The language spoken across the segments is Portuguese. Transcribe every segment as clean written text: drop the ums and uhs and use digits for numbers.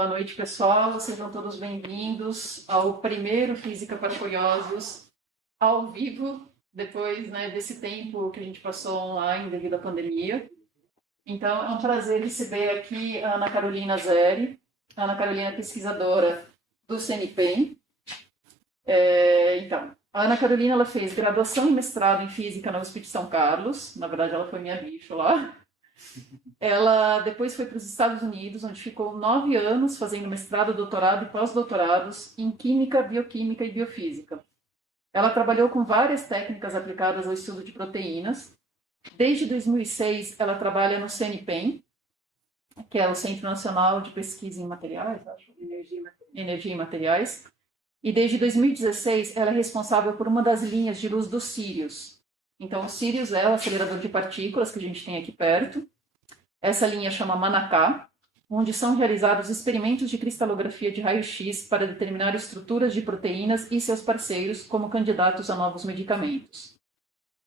Boa noite, pessoal. Sejam todos bem-vindos ao primeiro Física para Curiosos ao vivo, depois, desse tempo que a gente passou online devido à pandemia. Então, é um prazer receber aqui a Ana Carolina Zeri. A Ana Carolina é pesquisadora do CNPEM. A Ana Carolina ela fez graduação e mestrado em Física na USP de São Carlos. Na verdade, ela foi minha bicho lá. Ela depois foi para os Estados Unidos, onde ficou 9 anos fazendo mestrado, doutorado e pós-doutorados em Química, Bioquímica e Biofísica. Ela trabalhou com várias técnicas aplicadas ao estudo de proteínas. Desde 2006, ela trabalha no CNPEM, que é o Centro Nacional de Pesquisa em Materiais, acho, Energia e Materiais. E desde 2016, ela é responsável por uma das linhas de luz do Sirius. Então, o Sirius é o acelerador de partículas que a gente tem aqui perto. Essa linha chama Manacá, onde são realizados experimentos de cristalografia de raio-x para determinar estruturas de proteínas e seus parceiros como candidatos a novos medicamentos.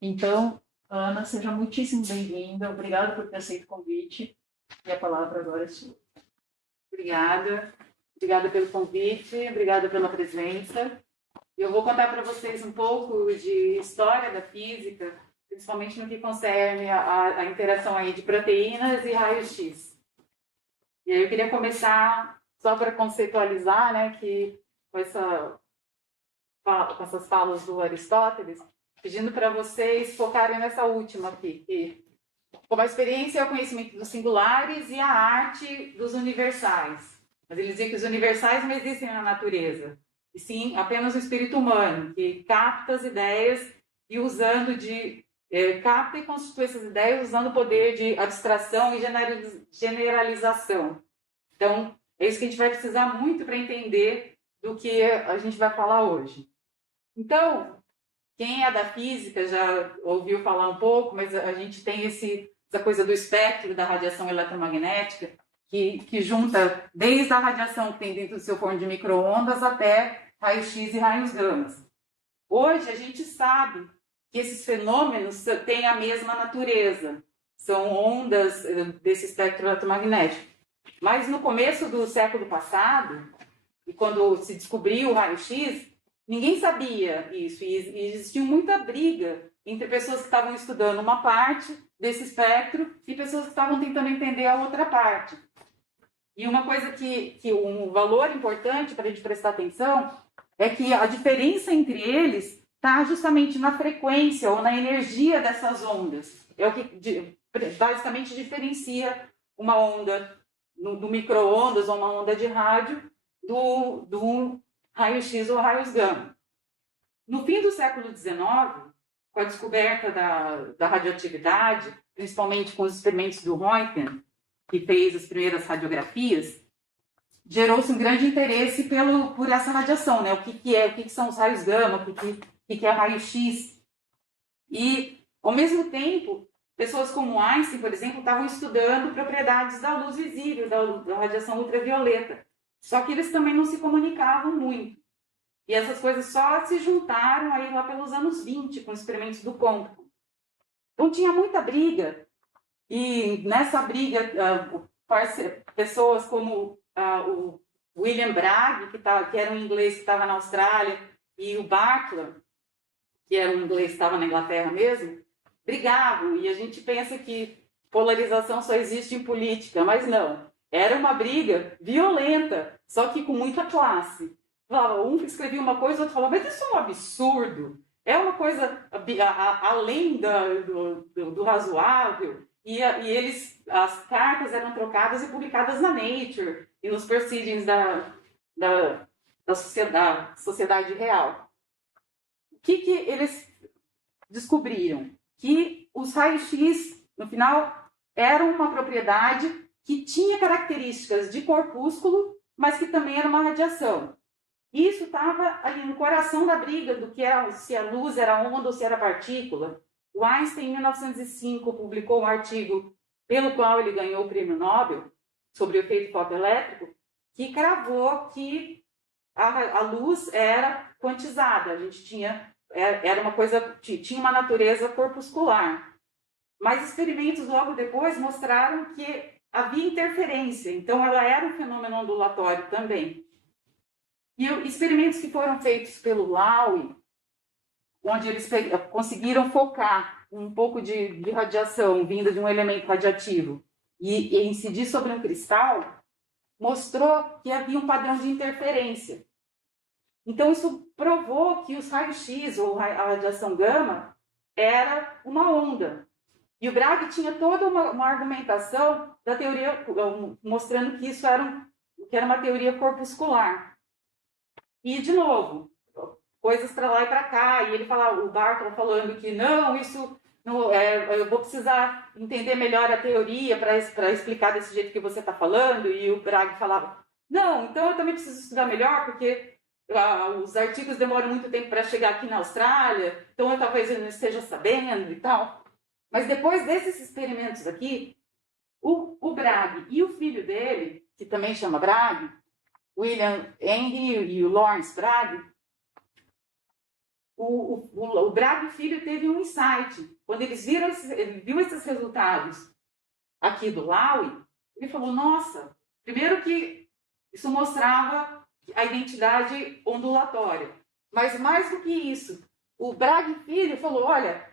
Então, Ana, seja muitíssimo bem-vinda. Obrigada por ter aceito o convite. E a palavra agora é sua. Obrigada. Obrigada pelo convite, obrigada pela presença. Eu vou contar para vocês um pouco de história da física, principalmente no que concerne a interação aí de proteínas e raio-x. E aí eu queria começar, só para conceitualizar, que com essas falas do Aristóteles, pedindo para vocês focarem nessa última aqui, que como a experiência é o conhecimento dos singulares e a arte dos universais. Mas ele dizia que os universais não existem na natureza, e sim apenas o espírito humano, que capta as ideias e capta e constitui essas ideias usando o poder de abstração e generalização. Então, é isso que a gente vai precisar muito para entender do que a gente vai falar hoje. Então, quem é da física já ouviu falar um pouco, mas a gente tem essa coisa do espectro da radiação eletromagnética, que junta desde a radiação que tem dentro do seu forno de micro-ondas até raio-x e raios gamas. Hoje, a gente sabe que esses fenômenos têm a mesma natureza, são ondas desse espectro eletromagnético. Mas no começo do século passado, e quando se descobriu o raio-x, ninguém sabia isso, e existia muita briga entre pessoas que estavam estudando uma parte desse espectro e pessoas que estavam tentando entender a outra parte. E uma coisa um valor importante para a gente prestar atenção é que a diferença entre eles está justamente na frequência ou na energia dessas ondas. É o que basicamente diferencia uma onda do micro-ondas ou uma onda de rádio do raio-x ou raios gama. No fim do século XIX, com a descoberta da radioatividade, principalmente com os experimentos do Röntgen, que fez as primeiras radiografias, gerou-se um grande interesse por essa radiação, o que são os raios gama, o que é raio-x. E, ao mesmo tempo, pessoas como Einstein, por exemplo, estavam estudando propriedades da luz visível, da radiação ultravioleta. Só que eles também não se comunicavam muito. E essas coisas só se juntaram aí lá pelos anos 20, com os experimentos do Compton. Então tinha muita briga. E nessa briga, pessoas como o William Bragg, que era um inglês que estava na Austrália, e o Bartlett, que era um inglês que estava na Inglaterra mesmo, brigavam. E a gente pensa que polarização só existe em política, mas não. Era uma briga violenta, só que com muita classe. Um escrevia uma coisa, o outro falava, mas isso é um absurdo. É uma coisa além do razoável. E as cartas eram trocadas e publicadas na Nature e nos Proceedings da sociedade real. O que eles descobriram? Que os raios-x, no final, eram uma propriedade que tinha características de corpúsculo, mas que também era uma radiação. Isso estava ali no coração da briga do que era, se a luz era onda ou se era partícula. O Einstein, em 1905, publicou um artigo pelo qual ele ganhou o prêmio Nobel sobre o efeito fotoelétrico, que cravou que a luz era quantizada. A gente era uma coisa, tinha uma natureza corpuscular. Mas experimentos logo depois mostraram que havia interferência, então ela era um fenômeno ondulatório também. E experimentos que foram feitos pelo Lowy, onde eles conseguiram focar um pouco de radiação vinda de um elemento radiativo e incidir sobre um cristal, mostrou que havia um padrão de interferência. Então, isso provou que os raios-x, ou a radiação gama, era uma onda. E o Bragg tinha toda uma argumentação da teoria, mostrando que isso era uma teoria corpuscular. E, de novo, coisas para lá e para cá, e ele falava, o Barton falando que não, isso não, eu vou precisar entender melhor a teoria para explicar desse jeito que você está falando, e o Bragg falava, não, então eu também preciso estudar melhor, porque os artigos demoram muito tempo para chegar aqui na Austrália, então eu talvez não esteja sabendo e tal. Mas depois desses experimentos aqui, o Bragg e o filho dele, que também chama Bragg, William Henry e o Lawrence Bragg, o Bragg filho teve um insight. Quando ele viu esses resultados aqui do Lowy, ele falou, nossa, primeiro que isso mostrava a identidade ondulatória. Mas mais do que isso, o Bragg filho falou, olha,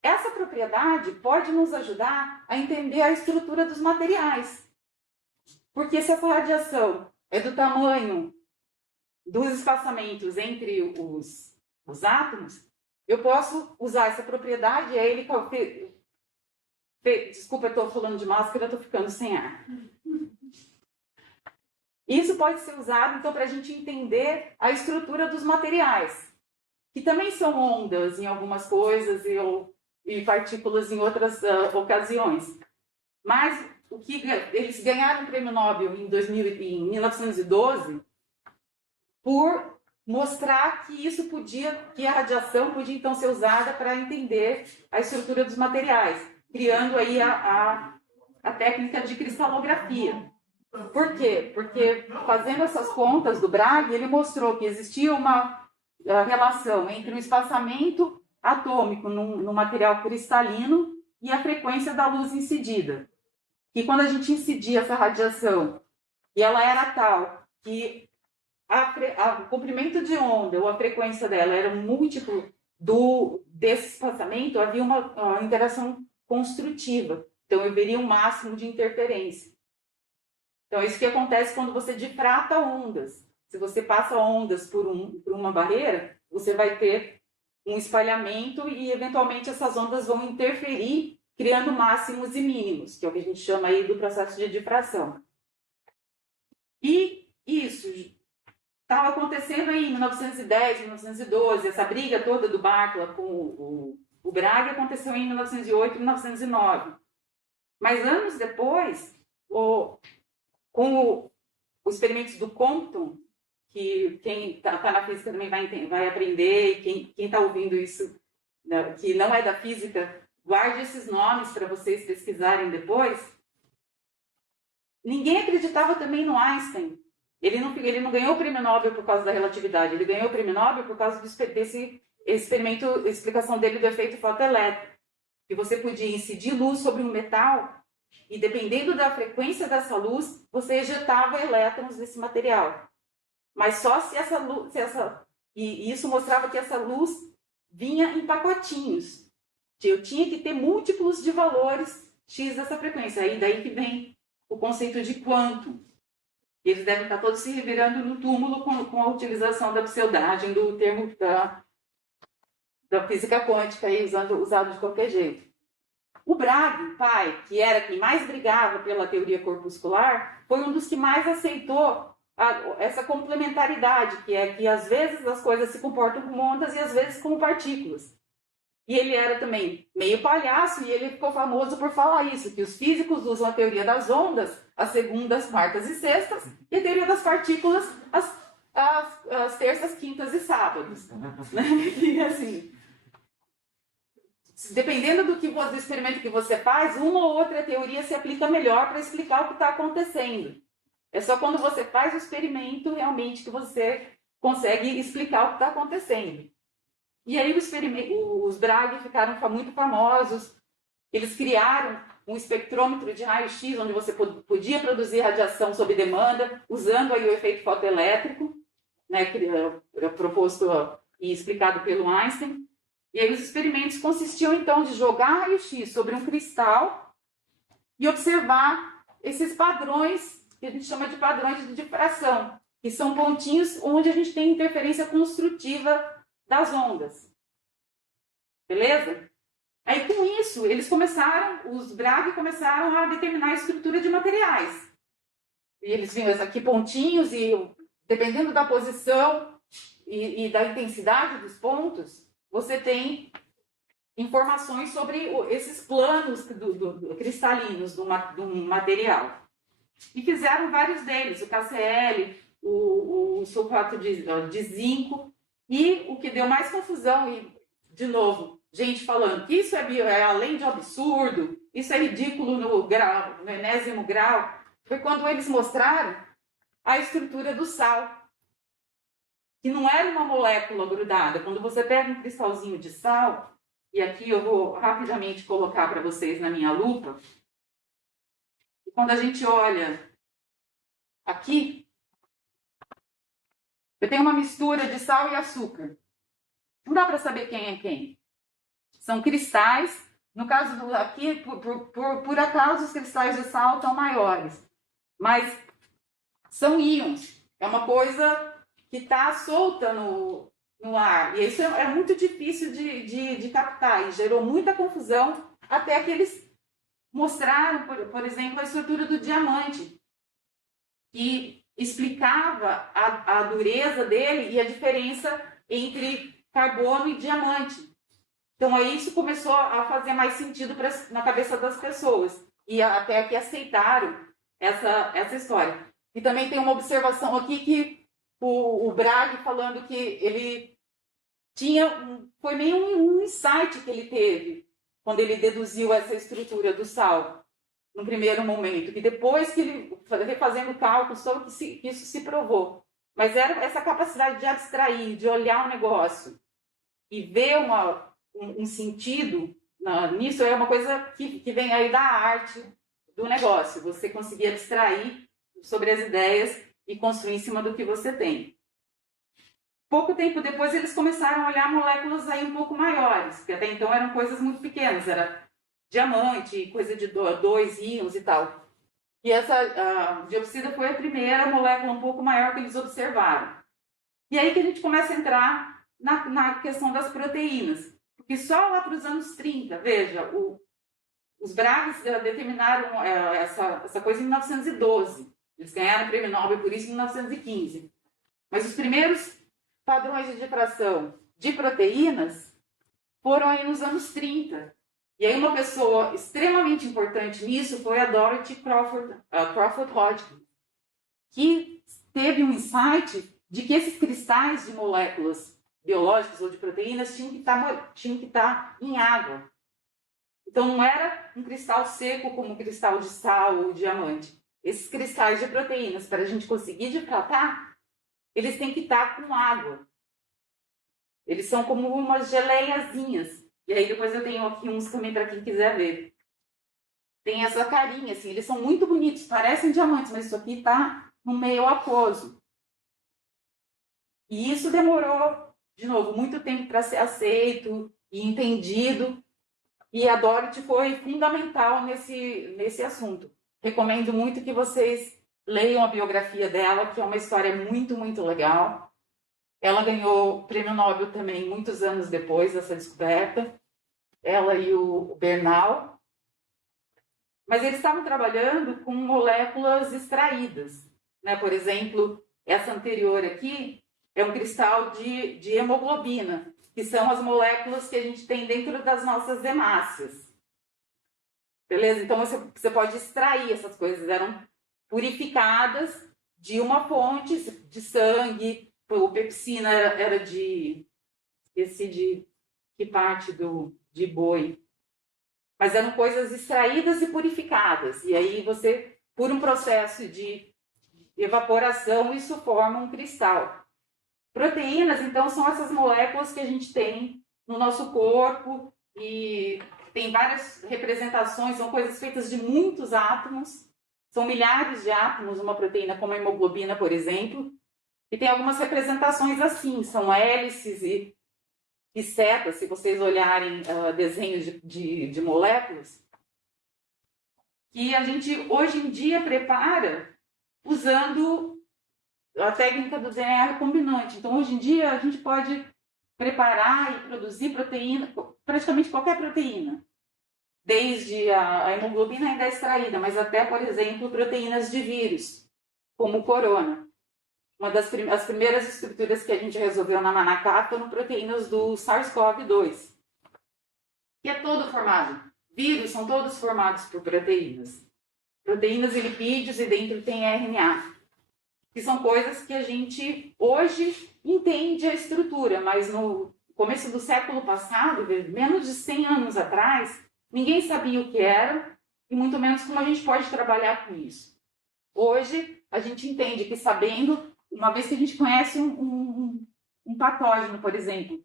essa propriedade pode nos ajudar a entender a estrutura dos materiais. Porque se essa radiação é do tamanho dos espaçamentos entre os átomos, eu posso usar essa propriedade, e aí ele... Desculpa, eu estou falando de máscara, eu estou ficando sem ar. Isso pode ser usado, então, para a gente entender a estrutura dos materiais, que também são ondas em algumas coisas e partículas em outras ocasiões. Mas eles ganharam o prêmio Nobel em 1912 por mostrar que a radiação podia então ser usada para entender a estrutura dos materiais, criando aí a técnica de cristalografia. Por quê? Porque fazendo essas contas do Bragg, ele mostrou que existia uma relação entre o espaçamento atômico no material cristalino e a frequência da luz incidida. E quando a gente incidia essa radiação, e ela era tal que o comprimento de onda ou a frequência dela era um múltiplo desse espaçamento, havia uma interação construtiva. Então, eu veria um máximo de interferência. Então, é isso que acontece quando você difrata ondas. Se você passa ondas por uma barreira, você vai ter um espalhamento e, eventualmente, essas ondas vão interferir, criando máximos e mínimos, que é o que a gente chama aí do processo de difração. E isso estava acontecendo aí em 1910, 1912, essa briga toda do Bartlett com o Bragg aconteceu em 1908 e 1909. Mas anos depois, com os experimentos do Compton, que quem está na física também vai aprender, e quem está ouvindo isso, né, que não é da física, guarde esses nomes para vocês pesquisarem depois. Ninguém acreditava também no Einstein. Ele não ganhou o prêmio Nobel por causa da relatividade, ele ganhou o prêmio Nobel por causa desse experimento, a explicação dele do efeito fotoelétrico, que você podia incidir luz sobre um metal e, dependendo da frequência dessa luz, você ejetava elétrons desse material. Mas só se essa luz... E isso mostrava que essa luz vinha em pacotinhos. Eu tinha que ter múltiplos de valores X dessa frequência. Aí daí que vem o conceito de quantum. Eles devem estar todos se revirando no túmulo com a utilização da pseudagem, do termo da física quântica, aí, usado de qualquer jeito. O Bragg, pai, que era quem mais brigava pela teoria corpuscular, foi um dos que mais aceitou essa complementaridade, que é que às vezes as coisas se comportam como ondas e às vezes como partículas. E ele era também meio palhaço e ele ficou famoso por falar isso, que os físicos usam a teoria das ondas às segundas, quartas e sextas, e a teoria das partículas às terças, quintas e sábados. E assim, dependendo do experimento que você faz, uma ou outra teoria se aplica melhor para explicar o que está acontecendo. É só quando você faz o experimento realmente que você consegue explicar o que está acontecendo. E aí os Bragg ficaram muito famosos. Eles criaram um espectrômetro de raio-x, onde você podia produzir radiação sob demanda, usando aí o efeito fotoelétrico, né, que é proposto e explicado pelo Einstein. E aí os experimentos consistiam, então, de jogar raio-x sobre um cristal e observar esses padrões, que a gente chama de padrões de difração, que são pontinhos onde a gente tem interferência construtiva das ondas. Beleza? Aí, com isso, os Bragg começaram a determinar a estrutura de materiais. E eles vinham aqui pontinhos e, dependendo da posição e da intensidade dos pontos, você tem informações sobre esses planos cristalinos do material. E fizeram vários deles, o KCl, o sulfato de zinco, e o que deu mais confusão, e, de novo, gente falando que isso é além de absurdo, isso é ridículo no enésimo grau, foi quando eles mostraram a estrutura do sal, que não era uma molécula grudada. Quando você pega um cristalzinho de sal, e aqui eu vou rapidamente colocar para vocês na minha lupa, e quando a gente olha aqui, eu tenho uma mistura de sal e açúcar. Não dá para saber quem é quem. São cristais. No caso aqui, por acaso, os cristais de sal estão maiores. Mas são íons. É uma coisa que está solta no ar. E isso é muito difícil de captar. E gerou muita confusão até que eles mostraram, por exemplo, a estrutura do diamante, que explicava a dureza dele e a diferença entre carbono e diamante. Então, aí isso começou a fazer mais sentido na cabeça das pessoas. E até que aceitaram essa história. E também tem uma observação aqui que o Bragg falando que ele foi meio um insight que ele teve quando ele deduziu essa estrutura do sal, no primeiro momento, que depois que ele, refazendo cálculos, só que isso se provou. Mas era essa capacidade de abstrair, de olhar o negócio e ver um sentido nisso, é uma coisa que vem aí da arte do negócio, você conseguir abstrair sobre as ideias e construir em cima do que você tem. Pouco tempo depois, eles começaram a olhar moléculas aí um pouco maiores, que até então eram coisas muito pequenas, era diamante, coisa de 2 íons e tal. E essa dioxida foi a primeira molécula um pouco maior que eles observaram. E aí que a gente começa a entrar na questão das proteínas, porque só lá para os anos 30, veja, os Braggs determinaram essa coisa em 1912. Eles ganharam o prêmio Nobel por isso em 1915. Mas os primeiros padrões de difração de proteínas foram aí nos anos 30. E aí uma pessoa extremamente importante nisso foi a Dorothy Crawford Hodgkin, que teve um insight de que esses cristais de moléculas biológicas ou de proteínas tinham que estar em água. Então não era um cristal seco como um cristal de sal ou diamante. Esses cristais de proteínas, para a gente conseguir difratar, eles têm que estar com água. Eles são como umas geleiazinhas. E aí depois eu tenho aqui uns também para quem quiser ver. Tem essa carinha, assim, eles são muito bonitos, parecem diamantes, mas isso aqui está no meio aquoso. E isso demorou, de novo, muito tempo para ser aceito e entendido. E a Dorothy foi fundamental nesse assunto. Recomendo muito que vocês leiam a biografia dela, que é uma história muito, muito legal. Ela ganhou o prêmio Nobel também muitos anos depois dessa descoberta. Ela e o Bernal. Mas eles estavam trabalhando com moléculas extraídas, né? Por exemplo, essa anterior aqui é um cristal de hemoglobina, que são as moléculas que a gente tem dentro das nossas hemácias. Beleza? Então você pode extrair essas coisas, eram purificadas de uma fonte de sangue. O pepsina era esqueci de que parte de boi. Mas eram coisas extraídas e purificadas. E aí você, por um processo de evaporação, isso forma um cristal. Proteínas, então, são essas moléculas que a gente tem no nosso corpo e tem várias representações, são coisas feitas de muitos átomos, são milhares de átomos, uma proteína como a hemoglobina, por exemplo, e tem algumas representações assim, são hélices e setas, se vocês olharem desenhos de moléculas, que a gente hoje em dia prepara usando a técnica do DNA recombinante. Então, hoje em dia, a gente pode preparar e produzir proteína, praticamente qualquer proteína, desde a hemoglobina ainda extraída, mas até, por exemplo, proteínas de vírus, como o corona. Uma das as primeiras estruturas que a gente resolveu na Manacá foram proteínas do SARS-CoV-2, que é todo formado. Vírus são todos formados por proteínas. Proteínas e lipídios, e dentro tem RNA. Que são coisas que a gente hoje entende a estrutura, mas no começo do século passado, menos de 100 anos atrás, ninguém sabia o que era e muito menos como a gente pode trabalhar com isso. Hoje, a gente entende que sabendo, uma vez que a gente conhece um patógeno, por exemplo,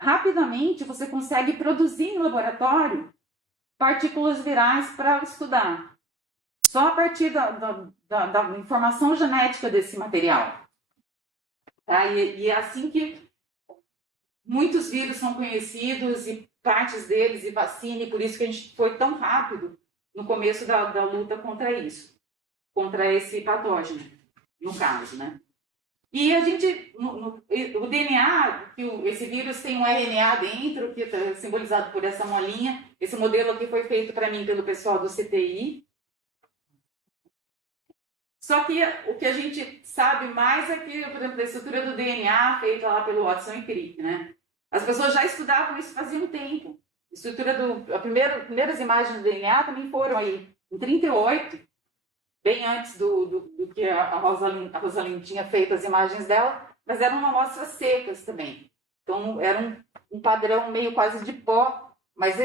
rapidamente você consegue produzir em laboratório partículas virais para estudar. Só a partir da informação genética desse material. Tá? E é assim que muitos vírus são conhecidos e partes deles, e vacina, e por isso que a gente foi tão rápido no começo da luta contra isso, contra esse patógeno, no caso, né? E a gente, o DNA, esse vírus tem um RNA dentro, que é simbolizado por essa molinha. Esse modelo aqui foi feito para mim pelo pessoal do CTI. Só que o que a gente sabe mais é que, por exemplo, a estrutura do DNA feita lá pelo Watson e Crick, né? As pessoas já estudavam isso fazia um tempo. As primeiras imagens do DNA também foram aí, em 38, bem antes do que a Rosalind tinha feito as imagens dela, mas eram amostras secas também. Então, era um padrão meio quase de pó, mas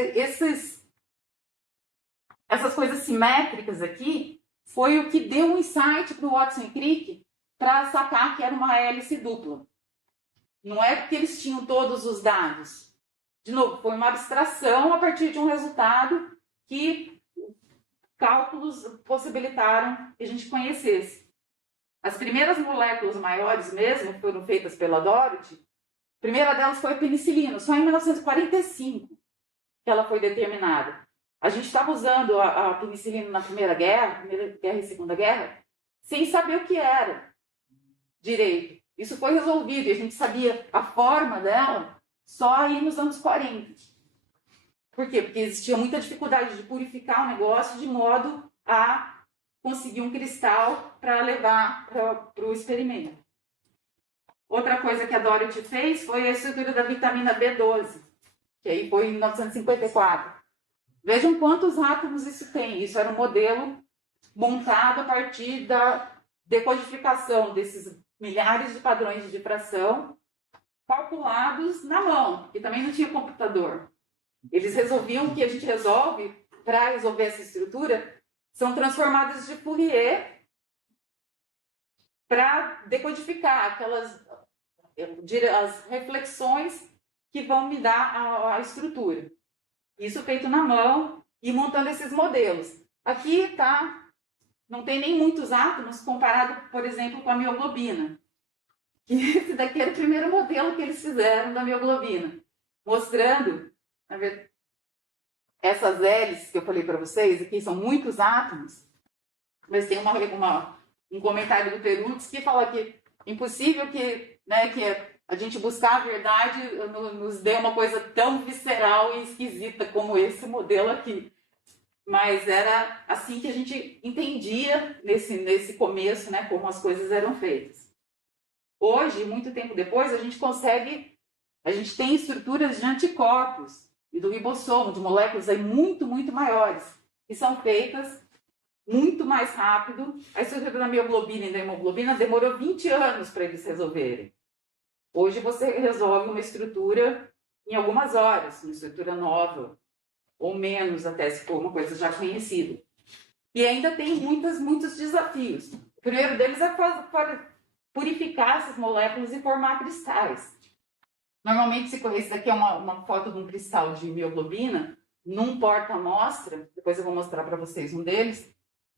essas coisas simétricas aqui foi o que deu um insight para o Watson e Crick para sacar que era uma hélice dupla. Não é porque eles tinham todos os dados. De novo, foi uma abstração a partir de um resultado que cálculos possibilitaram que a gente conhecesse. As primeiras moléculas maiores mesmo foram feitas pela Dorothy. A primeira delas foi a penicilina, só em 1945 que ela foi determinada. A gente estava usando a penicilina na Primeira Guerra e Segunda Guerra, sem saber o que era direito. Isso foi resolvido e a gente sabia a forma dela só aí nos anos 40. Por quê? Porque existia muita dificuldade de purificar o negócio de modo a conseguir um cristal para levar para o experimento. Outra coisa que a Dorothy fez foi a estrutura da vitamina B12, que aí foi em 1954. Vejam quantos átomos isso tem. Isso era um modelo montado a partir da decodificação desses milhares de padrões de difração calculados na mão, que também não tinha computador. Eles resolviam o que a gente resolve para resolver essa estrutura, são transformadas de Fourier para decodificar as reflexões que vão me dar a estrutura. Isso feito na mão e montando esses modelos. Aqui não tem nem muitos átomos comparado, por exemplo, com a mioglobina. Esse daqui era o primeiro modelo que eles fizeram da mioglobina, mostrando essas hélices que eu falei para vocês, aqui são muitos átomos, mas tem um comentário do Perutz que fala que é impossível que a gente buscar a verdade nos dê uma coisa tão visceral e esquisita como esse modelo aqui. Mas era assim que a gente entendia nesse começo, né, como as coisas eram feitas. Hoje, muito tempo depois, a gente tem estruturas de anticorpos e do ribossomo, de moléculas aí muito, muito maiores, que são feitas muito mais rápido. A estrutura da mioglobina e da hemoglobina demorou 20 anos para eles resolverem. Hoje você resolve uma estrutura em algumas horas, uma estrutura nova, ou menos até se for uma coisa já conhecida. E ainda tem muitos desafios. O primeiro deles é purificar essas moléculas e formar cristais. Normalmente, esse daqui é uma foto de um cristal de mioglobina, num porta-amostra, depois eu vou mostrar para vocês um deles,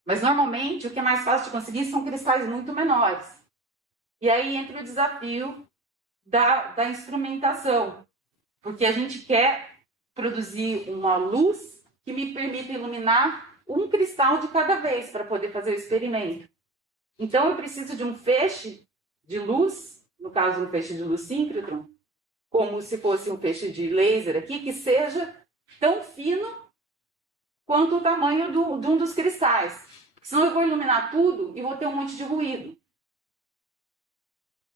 mas normalmente o que é mais fácil de conseguir são cristais muito menores. E aí entra o desafio da instrumentação, porque a gente quer produzir uma luz que me permita iluminar um cristal de cada vez para poder fazer o experimento. Então eu preciso de um feixe de luz, no caso um feixe de luz síncrotron, como se fosse um feixe de laser aqui, que seja tão fino quanto o tamanho de um dos cristais. Senão eu vou iluminar tudo e vou ter um monte de ruído.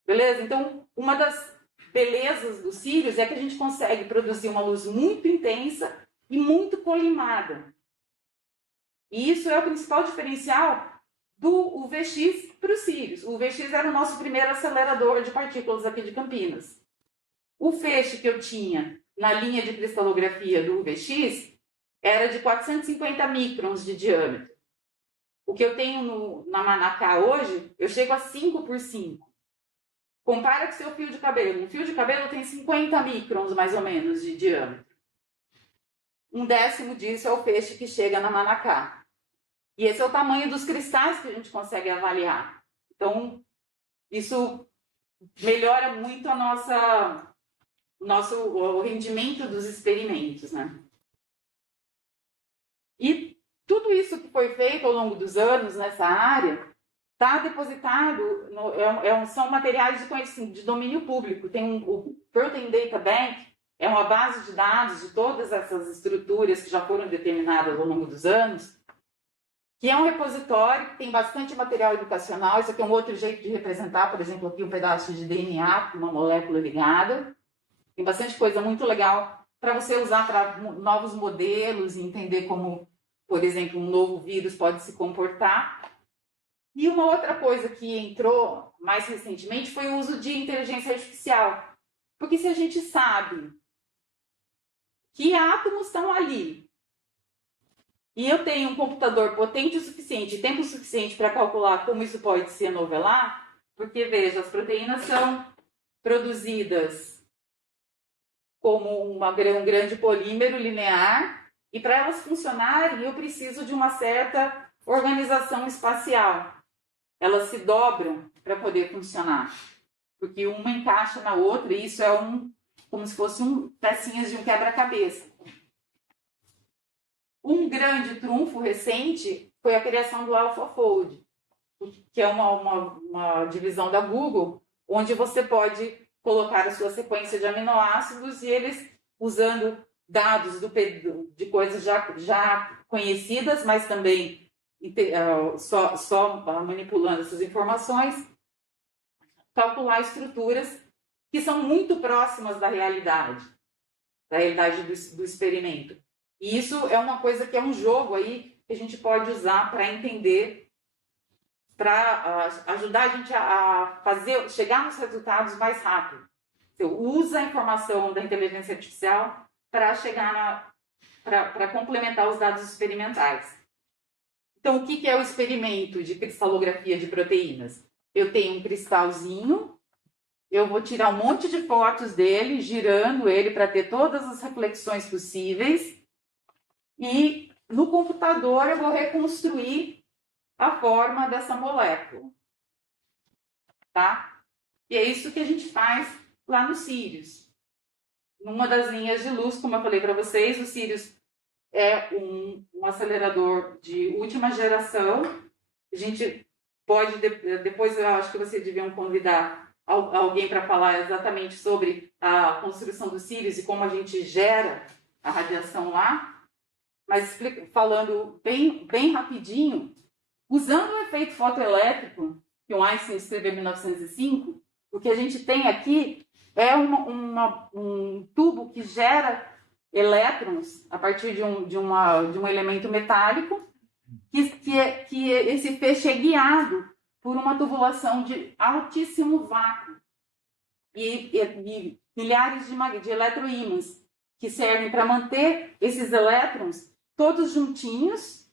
Beleza? Então, uma das belezas dos cílios é que a gente consegue produzir uma luz muito intensa e muito colimada. E isso é o principal diferencial do UVX para os cílios. O UVX era o nosso primeiro acelerador de partículas aqui de Campinas. O feixe que eu tinha na linha de cristalografia do UVX era de 450 microns de diâmetro. O que eu tenho na Manacá hoje, eu chego a 5 por 5. Compara com o seu fio de cabelo. Um fio de cabelo tem 50 microns, mais ou menos, de diâmetro. 1/10 disso é o feixe que chega na Manacá. E esse é o tamanho dos cristais que a gente consegue avaliar. Então, isso melhora muito o rendimento dos experimentos, né? E tudo isso que foi feito ao longo dos anos nessa área está depositado, são materiais de domínio público. Tem o Protein Data Bank, é uma base de dados de todas essas estruturas que já foram determinadas ao longo dos anos, que é um repositório que tem bastante material educacional. Isso aqui é um outro jeito de representar, por exemplo, aqui um pedaço de DNA, uma molécula ligada. Tem bastante coisa muito legal para você usar para novos modelos e entender como, por exemplo, um novo vírus pode se comportar. E uma outra coisa que entrou mais recentemente foi o uso de inteligência artificial. Porque se a gente sabe que átomos estão ali, e eu tenho um computador potente o suficiente, tempo suficiente para calcular como isso pode se anovelar, porque, veja, as proteínas são produzidas como um grande polímero linear, e para elas funcionarem eu preciso de uma certa organização espacial. Elas se dobram para poder funcionar, porque uma encaixa na outra, e isso é como se fossem pecinhas de um quebra-cabeça. Um grande trunfo recente foi a criação do AlphaFold, que é uma divisão da Google, onde você pode colocar a sua sequência de aminoácidos e eles, usando dados de coisas já conhecidas, mas também só manipulando essas informações, calcular estruturas que são muito próximas da realidade do experimento. E isso é uma coisa que é um jogo aí que a gente pode usar para entender, para ajudar a gente a chegar nos resultados mais rápido. Você usa a informação da inteligência artificial para chegar para complementar os dados experimentais. Então, o que é o experimento de cristalografia de proteínas? Eu tenho um cristalzinho, eu vou tirar um monte de fotos dele, girando ele para ter todas as reflexões possíveis, e no computador eu vou reconstruir a forma dessa molécula. Tá? E é isso que a gente faz lá no Sirius. Numa das linhas de luz, como eu falei para vocês, o Sirius é um acelerador de última geração. A gente pode, depois eu acho que vocês deviam convidar alguém para falar exatamente sobre a construção do Sirius e como a gente gera a radiação lá. Mas falando bem rapidinho, usando o efeito fotoelétrico que o Einstein escreveu em 1905, o que a gente tem aqui é um tubo que gera elétrons a partir de um elemento metálico, que esse feixe é guiado por uma tubulação de altíssimo vácuo e milhares de eletroímãs que servem para manter esses elétrons todos juntinhos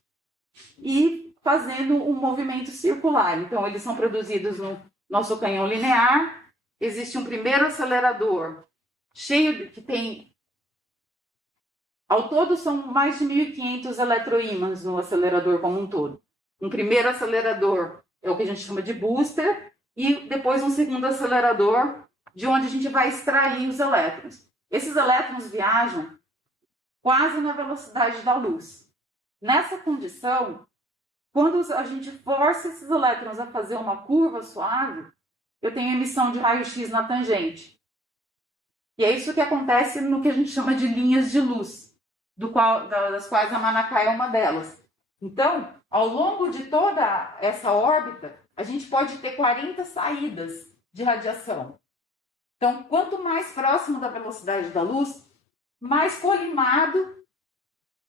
e fazendo um movimento circular. Então, eles são produzidos no nosso canhão linear. Existe um primeiro acelerador que tem Ao todo, são mais de 1.500 eletroímãs no acelerador como um todo. Um primeiro acelerador é o que a gente chama de booster, e depois um segundo acelerador, de onde a gente vai extrair os elétrons. Esses elétrons viajam quase na velocidade da luz. Nessa condição, quando a gente força esses elétrons a fazer uma curva suave, eu tenho emissão de raio-x na tangente. E é isso que acontece no que a gente chama de linhas de luz, das quais a Manaká é uma delas. Então, ao longo de toda essa órbita, a gente pode ter 40 saídas de radiação. Então, quanto mais próximo da velocidade da luz, mais colimado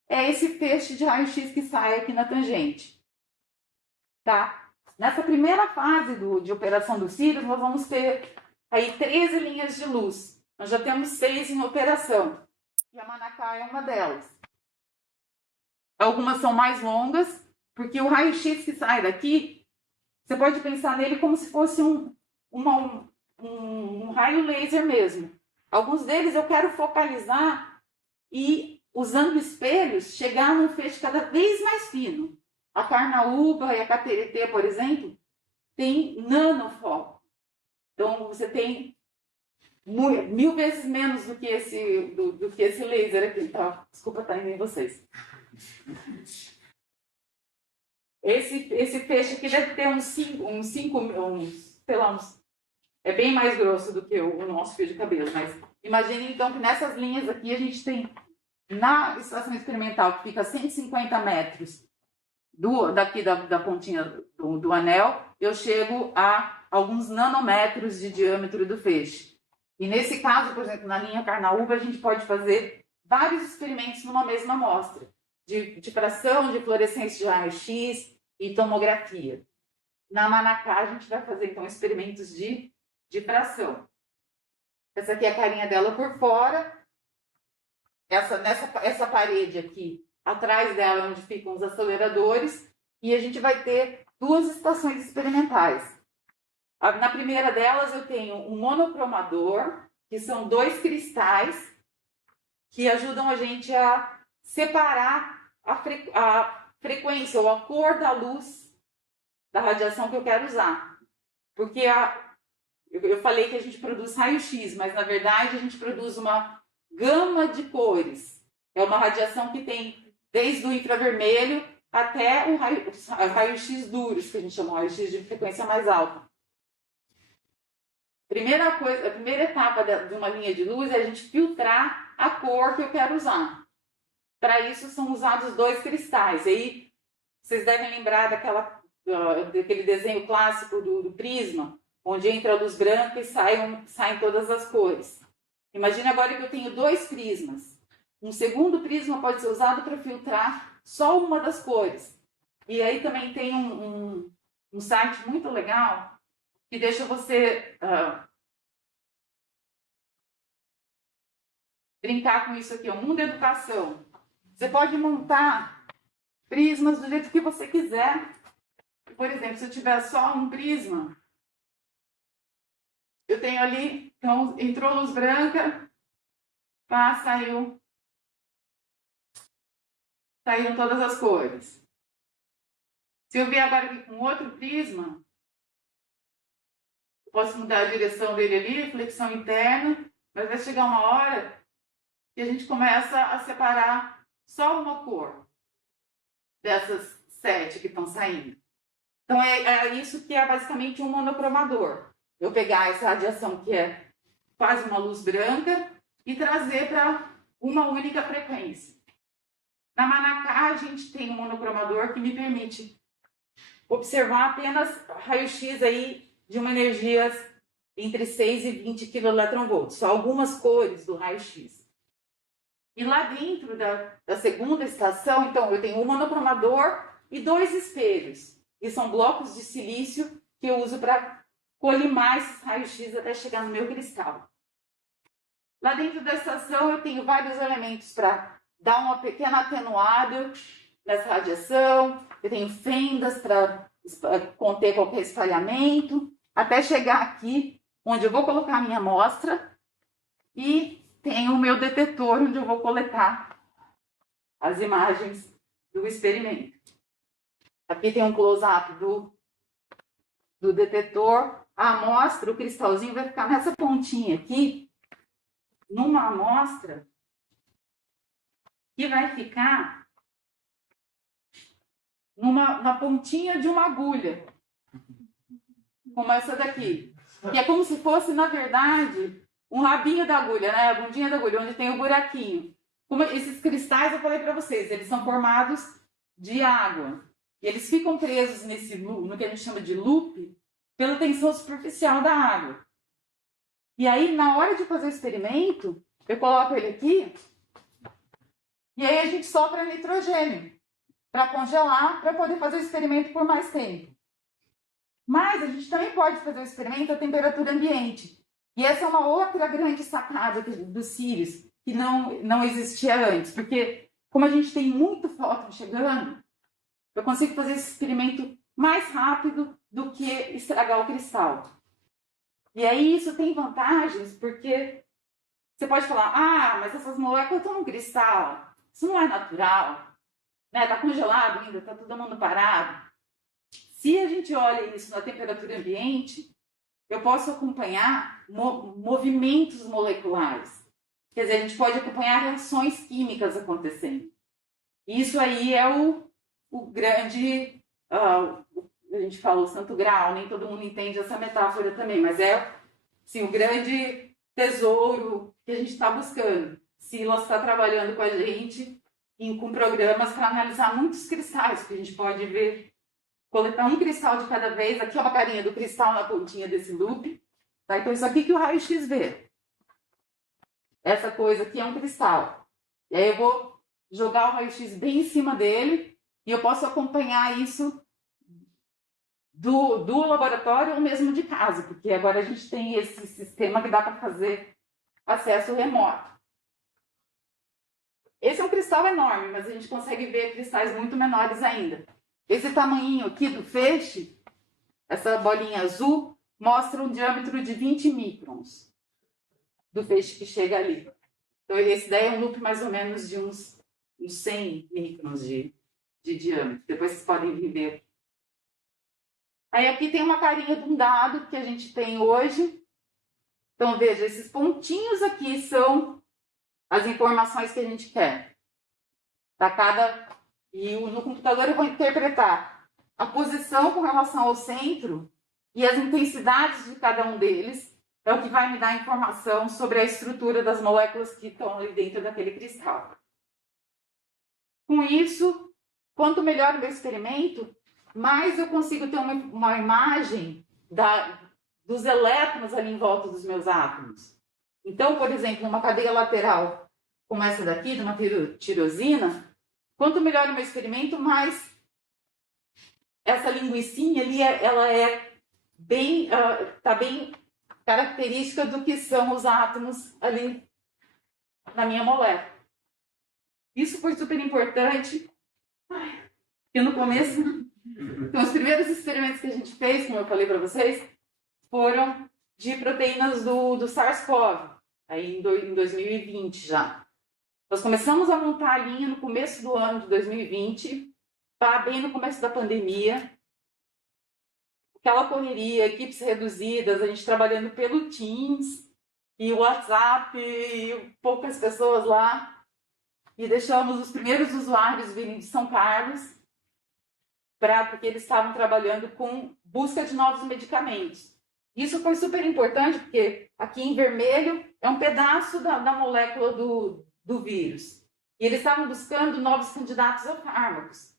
é esse feixe de raio-x que sai aqui na tangente. Tá? Nessa primeira fase de operação do Sirius, nós vamos ter aí 13 linhas de luz. Nós já temos 6 em operação. E a Manaká é uma delas. Algumas são mais longas, porque o raio-x que sai daqui, você pode pensar nele como se fosse um raio laser mesmo. Alguns deles eu quero focalizar e, usando espelhos, chegar num feixe cada vez mais fino. A Carnaúba e a KTT, por exemplo, tem nanofoco. Então, você tem 1000 vezes menos do que esse laser aqui. Tá? Desculpa estar indo em vocês. Esse feixe aqui deve ter uns 5, sei lá, é bem mais grosso do que o nosso fio de cabelo. Mas imagine então que nessas linhas aqui a gente tem, na estação experimental, que fica a 150 metros daqui da pontinha do anel, eu chego a alguns nanômetros de diâmetro do feixe. E nesse caso, por exemplo, na linha Carnaúba, a gente pode fazer vários experimentos numa mesma amostra, de difração, de fluorescência de raio-x e tomografia. Na Manaká, a gente vai fazer, então, experimentos de difração. Essa aqui é a carinha dela por fora. Essa parede aqui, atrás dela é onde ficam os aceleradores, e a gente vai ter 2 estações experimentais. Na primeira delas eu tenho um monocromador, que são 2 cristais que ajudam a gente a separar a frequência ou a cor da luz da radiação que eu quero usar. Porque eu falei que a gente produz raio-x, mas na verdade a gente produz uma gama de cores. É uma radiação que tem desde o infravermelho até o raio-x duros, que a gente chama de raio-x de frequência mais alta. A primeira etapa de uma linha de luz é a gente filtrar a cor que eu quero usar. Para isso são usados 2 cristais. Aí vocês devem lembrar daquele desenho clássico do prisma, onde entra a luz branca e saem todas as cores. Imagine agora que eu tenho 2 prismas. Um segundo prisma pode ser usado para filtrar só uma das cores. E aí também tem um site muito legal que deixa você brincar com isso aqui, o Mundo Educação. Você pode montar prismas do jeito que você quiser. Por exemplo, se eu tiver só um prisma, eu tenho ali, então entrou luz branca, saíram todas as cores. Se eu vier agora aqui com outro prisma, eu posso mudar a direção dele ali, flexão interna, mas vai chegar uma hora que a gente começa a separar só uma cor dessas 7 que estão saindo. Então é isso que é basicamente um monocromador. Eu pegar essa radiação que é quase uma luz branca e trazer para uma única frequência. Na Manaká, a gente tem um monocromador que me permite observar apenas raio-x aí de uma energia entre 6 e 20 kV, só algumas cores do raio-x. E lá dentro da segunda estação, então, eu tenho um monocromador e 2 espelhos, que são blocos de silício que eu uso para colimar esses raios-x até chegar no meu cristal. Lá dentro da estação eu tenho vários elementos para dar uma pequena atenuada nessa radiação, eu tenho fendas para conter qualquer espalhamento, até chegar aqui, onde eu vou colocar a minha amostra, e tenho o meu detetor, onde eu vou coletar as imagens do experimento. Aqui tem um close-up do detetor. A amostra, o cristalzinho vai ficar nessa pontinha aqui, numa amostra que vai ficar na pontinha de uma agulha, como essa daqui, que é como se fosse, na verdade, um rabinho da agulha, né? A bundinha da agulha, onde tem o buraquinho. Como esses cristais, eu falei para vocês, eles são formados de água. E eles ficam presos no que a gente chama de loop, pela tensão superficial da água. E aí, na hora de fazer o experimento, eu coloco ele aqui, e aí a gente sopra nitrogênio para congelar, para poder fazer o experimento por mais tempo. Mas a gente também pode fazer o experimento à temperatura ambiente. E essa é uma outra grande sacada dos Sirius, que não existia antes. Porque, como a gente tem muito fóton chegando, eu consigo fazer esse experimento mais rápido do que estragar o cristal. E aí isso tem vantagens, porque você pode falar, mas essas moléculas estão no cristal, isso não é natural, né? Está congelado ainda, está todo mundo parado. Se a gente olha isso na temperatura ambiente, eu posso acompanhar movimentos moleculares. Quer dizer, a gente pode acompanhar reações químicas acontecendo. Isso aí é o grande, a gente fala o santo grau, nem todo mundo entende essa metáfora também, mas é sim, o grande tesouro que a gente está buscando. Silas está trabalhando com a gente com programas para analisar muitos cristais, que a gente pode ver, coletar um cristal de cada vez. Aqui é uma carinha do cristal na pontinha desse loop. Tá? Então, isso aqui que o raio-x vê. Essa coisa aqui é um cristal. E aí eu vou jogar o raio-x bem em cima dele e eu posso acompanhar isso do laboratório ou mesmo de casa, porque agora a gente tem esse sistema que dá para fazer acesso remoto. Esse é um cristal enorme, mas a gente consegue ver cristais muito menores ainda. Esse tamanhinho aqui do feixe, essa bolinha azul, mostra um diâmetro de 20 microns do feixe que chega ali. Então, esse daí é um loop mais ou menos de uns 100 microns de diâmetro. Depois vocês podem ver. Aí aqui tem uma carinha de um dado que a gente tem hoje. Então, veja, esses pontinhos aqui são as informações que a gente quer. E no computador eu vou interpretar a posição com relação ao centro e as intensidades de cada um deles. É o que vai me dar informação sobre a estrutura das moléculas que estão ali dentro daquele cristal. Com isso, quanto melhor o meu experimento, mais eu consigo ter uma imagem dos elétrons ali em volta dos meus átomos. Então, por exemplo, uma cadeia lateral como essa daqui, de uma tirosina, quanto melhor o meu experimento, mais essa linguicinha ali, ela está bem característica do que são os átomos ali na minha molécula. Isso foi super importante, porque no começo, então, os primeiros experimentos que a gente fez, como eu falei para vocês, foram de proteínas do SARS-CoV, aí em 2020 já. Nós começamos a montar a linha no começo do ano de 2020, bem no começo da pandemia. Aquela correria, equipes reduzidas, a gente trabalhando pelo Teams e o WhatsApp, e poucas pessoas lá. E deixamos os primeiros usuários virem de São Carlos, porque eles estavam trabalhando com busca de novos medicamentos. Isso foi super importante, porque aqui em vermelho é um pedaço da molécula do vírus. E eles estavam buscando novos candidatos a fármacos,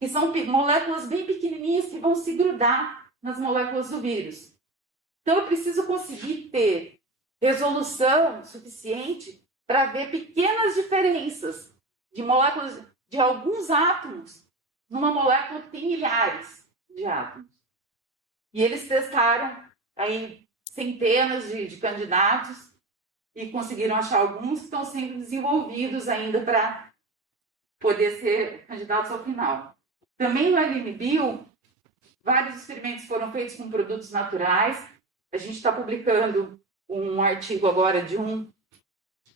que são moléculas bem pequenininhas que vão se grudar nas moléculas do vírus. Então, eu preciso conseguir ter resolução suficiente para ver pequenas diferenças de moléculas de alguns átomos numa molécula que tem milhares de átomos. E eles testaram aí centenas de candidatos e conseguiram achar alguns que estão sendo desenvolvidos ainda para poder ser candidatos ao final. Também no LMBio, vários experimentos foram feitos com produtos naturais. A gente está publicando um artigo agora de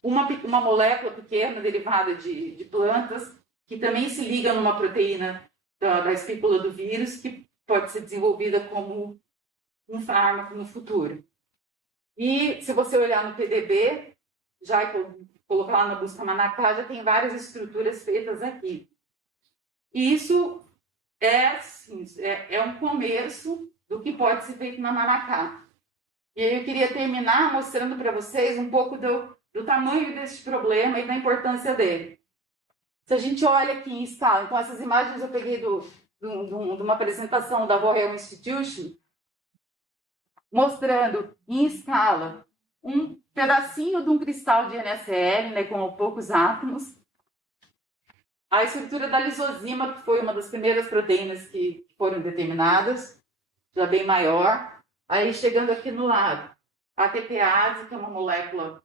uma molécula pequena derivada de plantas, que também se liga numa proteína da espícula do vírus, que pode ser desenvolvida como um fármaco no futuro. E se você olhar no PDB, já colocar lá na busca Manacá, já tem várias estruturas feitas aqui. E isso é um começo do que pode ser feito na Manacá. E aí eu queria terminar mostrando para vocês um pouco do tamanho desse problema e da importância dele. Se a gente olha aqui em escala, então essas imagens eu peguei de uma apresentação da Royal Institution, mostrando em escala um pedacinho de um cristal de NaCl, né, com poucos átomos, a estrutura da lisozima, que foi uma das primeiras proteínas que foram determinadas, já bem maior. Aí, chegando aqui no lado, a ATPase, que é uma molécula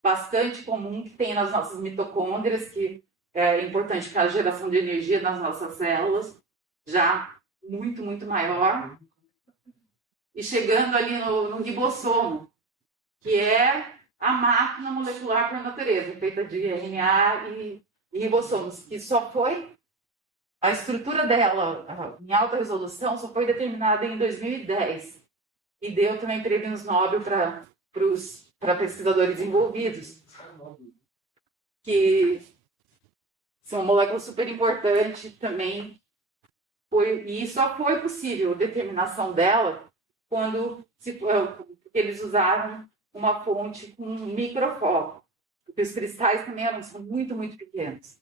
bastante comum que tem nas nossas mitocôndrias, que é importante para a geração de energia nas nossas células, já muito, muito maior. E chegando ali no ribossomo, que é a máquina molecular por natureza, feita de RNA e ribossomos, que só foi, a estrutura dela, em alta resolução, só foi determinada em 2010. E deu também prêmios Nobel para pesquisadores envolvidos, que são moléculas super importantes também. E só foi possível a determinação dela quando eles usaram uma fonte com microfoco, porque os cristais também são muito, muito pequenos.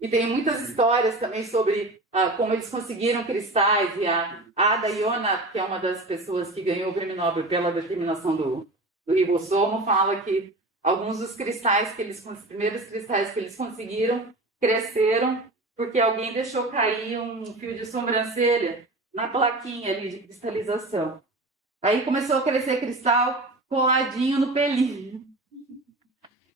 E tem muitas histórias também sobre como eles conseguiram cristais, e a Ada Iona, que é uma das pessoas que ganhou o prêmio Nobel pela determinação do ribossomo, fala que alguns dos cristais os primeiros cristais que eles conseguiram, cresceram porque alguém deixou cair um fio de sobrancelha na plaquinha ali de cristalização. Aí começou a crescer cristal coladinho no pelinho.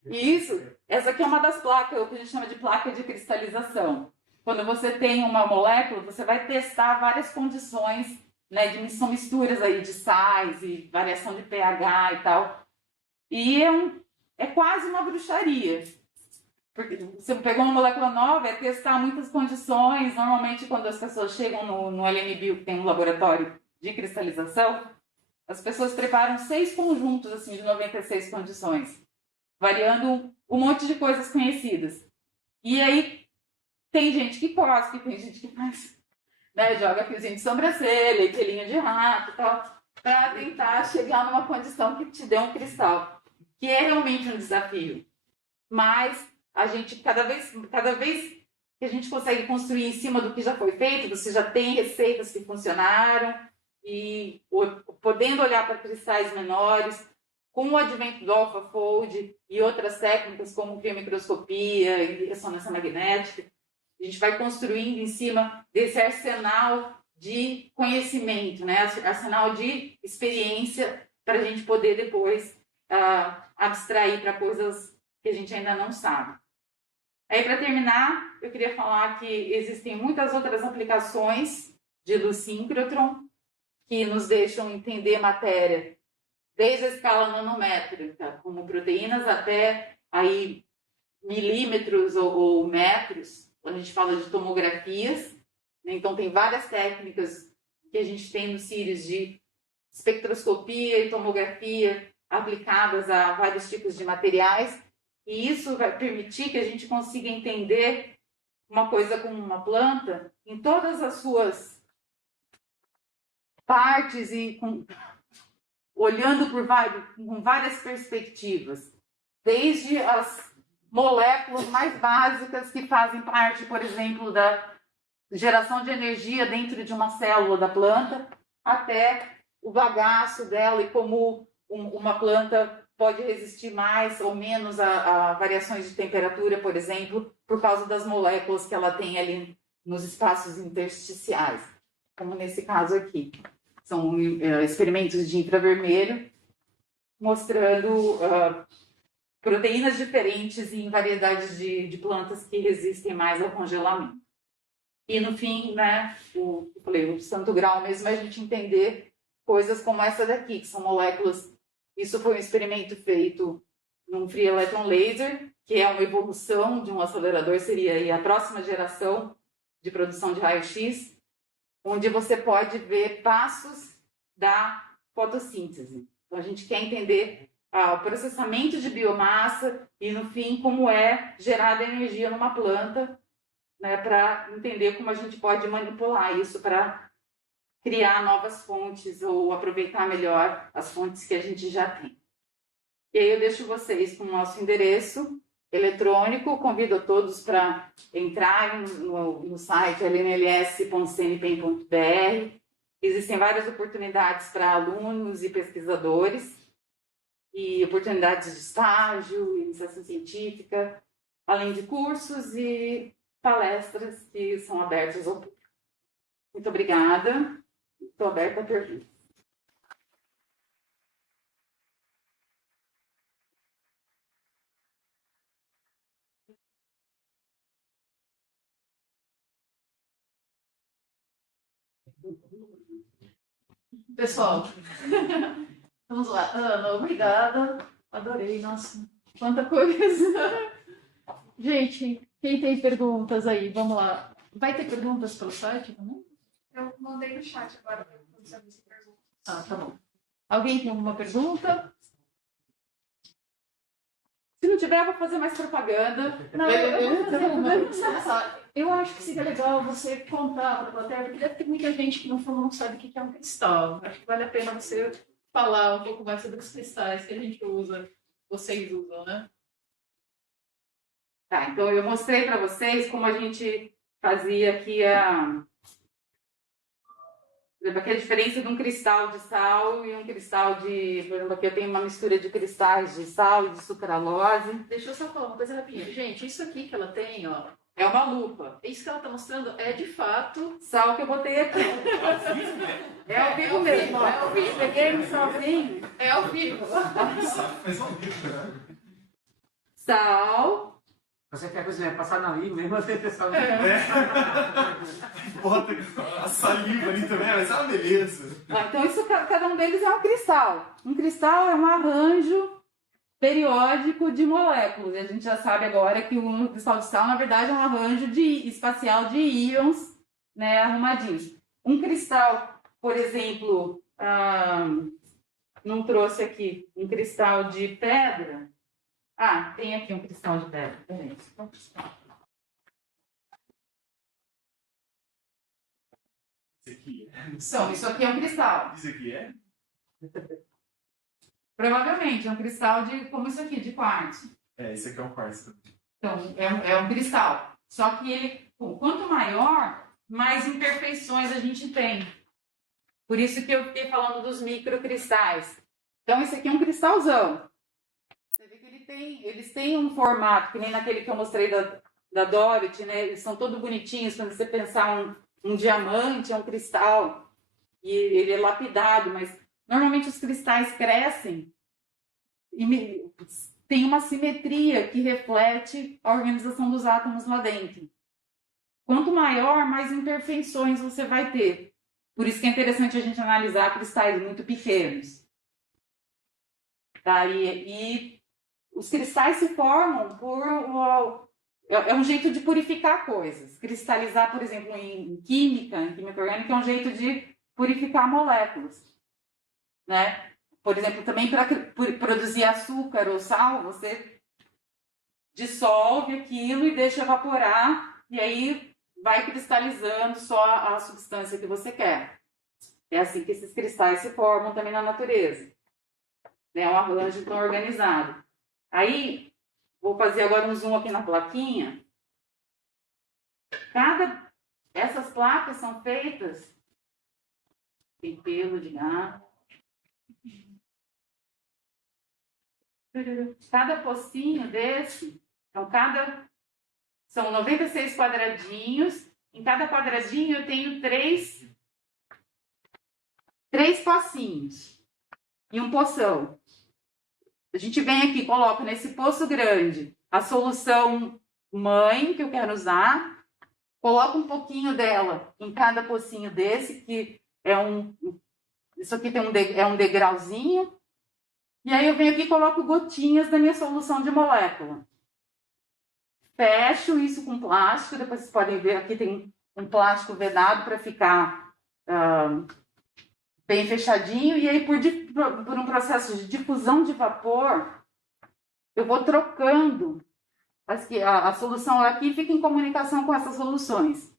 E essa aqui é uma das placas, o que a gente chama de placa de cristalização. Quando você tem uma molécula, você vai testar várias condições, né, são misturas aí de sais e variação de pH e tal. E é quase uma bruxaria. Porque você pegou uma molécula nova, é testar muitas condições. Normalmente, quando as pessoas chegam no LMBio, que tem um laboratório de cristalização, as pessoas preparam 6 conjuntos assim, de 96 condições, variando um monte de coisas conhecidas. E aí, tem gente que cospe, tem gente que faz, né, joga fiozinho de sobrancelha e pelinho de rato e tal, para tentar chegar numa condição que te dê um cristal, que é realmente um desafio. Mas a gente, cada vez que a gente consegue construir em cima do que já foi feito, você já tem receitas que funcionaram, e podendo olhar para cristais menores, com o advento do AlphaFold e outras técnicas como biomicroscopia e ressonância magnética, a gente vai construindo em cima desse arsenal de conhecimento, né? Arsenal de experiência, para a gente poder depois abstrair para coisas que a gente ainda não sabe. Aí, para terminar, eu queria falar que existem muitas outras aplicações de luz síncrotron que nos deixam entender matéria desde a escala nanométrica, como proteínas, até aí milímetros ou metros, quando a gente fala de tomografias. Então, tem várias técnicas que a gente tem no Sirius de espectroscopia e tomografia aplicadas a vários tipos de materiais. E isso vai permitir que a gente consiga entender uma coisa como uma planta em todas as suas partes e olhando com várias perspectivas. Desde as moléculas mais básicas que fazem parte, por exemplo, da geração de energia dentro de uma célula da planta, até o bagaço dela e como uma planta pode resistir mais ou menos a variações de temperatura, por exemplo, por causa das moléculas que ela tem ali nos espaços intersticiais, como nesse caso aqui. São experimentos de infravermelho mostrando proteínas diferentes em variedades de plantas que resistem mais ao congelamento. E no fim, né, o santo grau mesmo é a gente entender coisas como essa daqui, que são moléculas Isso foi um experimento feito num Free Electron Laser, que é uma evolução de um acelerador, seria aí a próxima geração de produção de raio-x, onde você pode ver passos da fotossíntese. Então, a gente quer entender o processamento de biomassa e, no fim, como é gerada energia numa planta, né, para entender como a gente pode manipular isso para criar novas fontes ou aproveitar melhor as fontes que a gente já tem. E aí eu deixo vocês com o nosso endereço eletrônico, convido a todos para entrar no site lnls.cnpem.br. Existem várias oportunidades para alunos e pesquisadores, e oportunidades de estágio, iniciação científica, além de cursos e palestras que são abertas ao público. Muito obrigada. Estou aberta a perguntas. Pessoal, vamos lá. Ana, obrigada. Adorei, nossa, quanta coisa. Gente, quem tem perguntas aí? Vamos lá. Vai ter perguntas pelo site também? Eu mandei no chat agora para saber se pergunta. Ah, tá bom. Alguém tem alguma pergunta? Se não tiver, eu vou fazer mais propaganda. Não, eu vou fazer uma. Eu acho que seria legal você contar para a plateia, porque deve ter muita gente que no fundo não sabe o que é um cristal. Acho que vale a pena você falar um pouco mais sobre os cristais que a gente usa, vocês usam, né? Tá, então eu mostrei para vocês como a gente fazia aqui aqui a diferença de um cristal de sal e um cristal de... Por exemplo, aqui eu tenho uma mistura de cristais de sal e de sucralose. Deixa eu só falar uma coisa rapidinho. Gente, isso aqui que ela tem, ó, É uma lupa. isso que ela está mostrando é de fato. Sal que eu botei aqui. É ao vivo mesmo. É ao vivo. Peguei um salzinho. É ao vivo. Mas ao vivo, né? Sal. Você quer cozinhar, passar na língua mesmo assim, pessoal? Bota a saliva ali também, mas é uma beleza. Então, isso, cada um deles é um cristal. Um cristal é um arranjo periódico de moléculas. E a gente já sabe agora que o cristal de sal, na verdade, é um arranjo espacial de íons, né, arrumadinhos. Um cristal, por exemplo, não trouxe aqui um cristal de pedra. Ah, tem aqui um cristal de pedra. Peraí. Isso aqui é? Isso aqui é um cristal. Isso aqui é? Provavelmente, é um cristal como isso aqui, de quartzo. É, esse aqui é um quartzo. Então, é um cristal. Só que ele, quanto maior, mais imperfeições a gente tem. Por isso que eu fiquei falando dos microcristais. Então, esse aqui é um cristalzão. Você vê que eles têm um formato, que nem naquele que eu mostrei da Dorothy, né? Eles são todos bonitinhos. Quando você pensar um diamante, é um cristal. E ele é lapidado, mas normalmente os cristais crescem e tem uma simetria que reflete a organização dos átomos lá dentro. Quanto maior, mais imperfeições você vai ter. Por isso que é interessante a gente analisar cristais muito pequenos. Tá? E os cristais se formam é um jeito de purificar coisas. Cristalizar, por exemplo, em química orgânica, é um jeito de purificar moléculas. Né? Por exemplo, também para produzir açúcar ou sal, você dissolve aquilo e deixa evaporar, e aí vai cristalizando só a substância que você quer. É assim que esses cristais se formam também na natureza. É um arranjo tão organizado. Aí, vou fazer agora um zoom aqui na plaquinha. Essas placas são feitas em pelo de gato. Cada pocinho desse, então são 96 quadradinhos. Em cada quadradinho eu tenho três pocinhos e um poção. A gente vem aqui, coloca nesse poço grande a solução mãe que eu quero usar, coloco um pouquinho dela em cada pocinho desse, que isso aqui é um degrauzinho. E aí eu venho aqui e coloco gotinhas da minha solução de molécula. Fecho isso com plástico, depois vocês podem ver aqui tem um plástico vedado para ficar bem fechadinho. E aí por um processo de difusão de vapor, eu vou trocando a solução aqui fica em comunicação com essas soluções.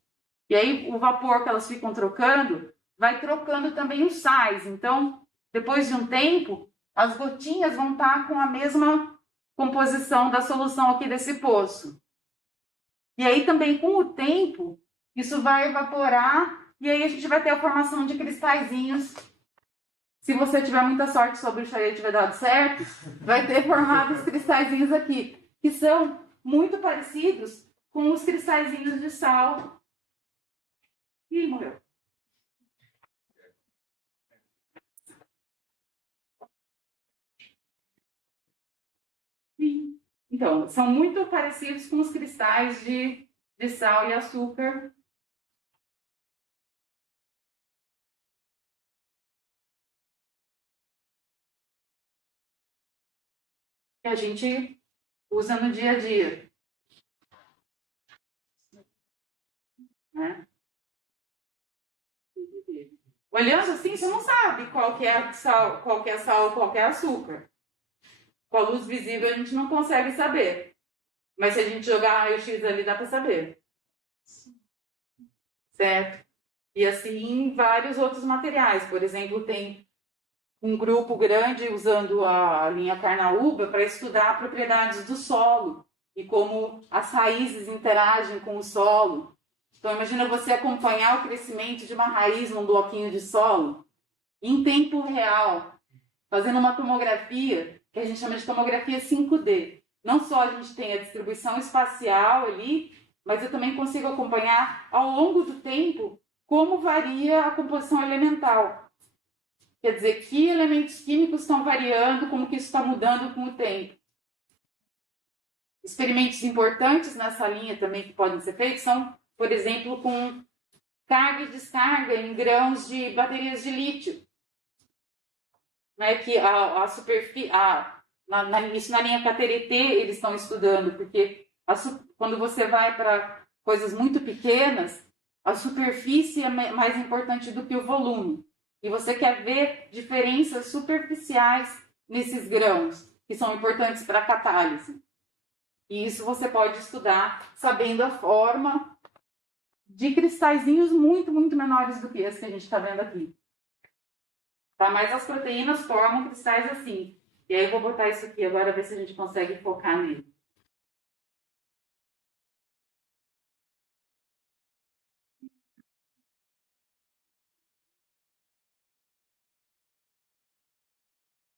E aí o vapor que elas ficam trocando, vai trocando também os sais. Então, depois de um tempo, as gotinhas vão estar com a mesma composição da solução aqui desse poço. E aí também, com o tempo, isso vai evaporar e aí a gente vai ter a formação de cristalzinhos. Se você tiver muita sorte sobre o chá tiver dado certo, vai ter formado os cristalzinhos aqui, que são muito parecidos com os cristalzinhos de sal. Ih, morreu. Então, são muito parecidos com os cristais de sal e açúcar. Que a gente usa no dia a dia. Né? Olhando assim, você não sabe qual que é sal, qual que é açúcar. Com a luz visível a gente não consegue saber. Mas se a gente jogar raio-x ali, dá para saber. Certo? E assim, vários outros materiais. Por exemplo, tem um grupo grande usando a linha Carnaúba para estudar propriedades do solo e como as raízes interagem com o solo. Então, imagina você acompanhar o crescimento de uma raiz num bloquinho de solo em tempo real, fazendo uma tomografia que a gente chama de tomografia 5D. Não só a gente tem a distribuição espacial ali, mas eu também consigo acompanhar ao longo do tempo como varia a composição elemental. Quer dizer, que elementos químicos estão variando, como que isso está mudando com o tempo. Experimentos importantes nessa linha também que podem ser feitos são, por exemplo, com carga e descarga em grãos de baterias de lítio. Né, que a superfície, isso na linha KTRT eles estão estudando, porque quando você vai para coisas muito pequenas, a superfície é mais importante do que o volume. E você quer ver diferenças superficiais nesses grãos, que são importantes para a catálise. E isso você pode estudar sabendo a forma de cristalzinhos muito, muito menores do que esse que a gente está vendo aqui. Tá? Mas as proteínas formam cristais assim. E aí eu vou botar isso aqui agora, ver se a gente consegue focar nele.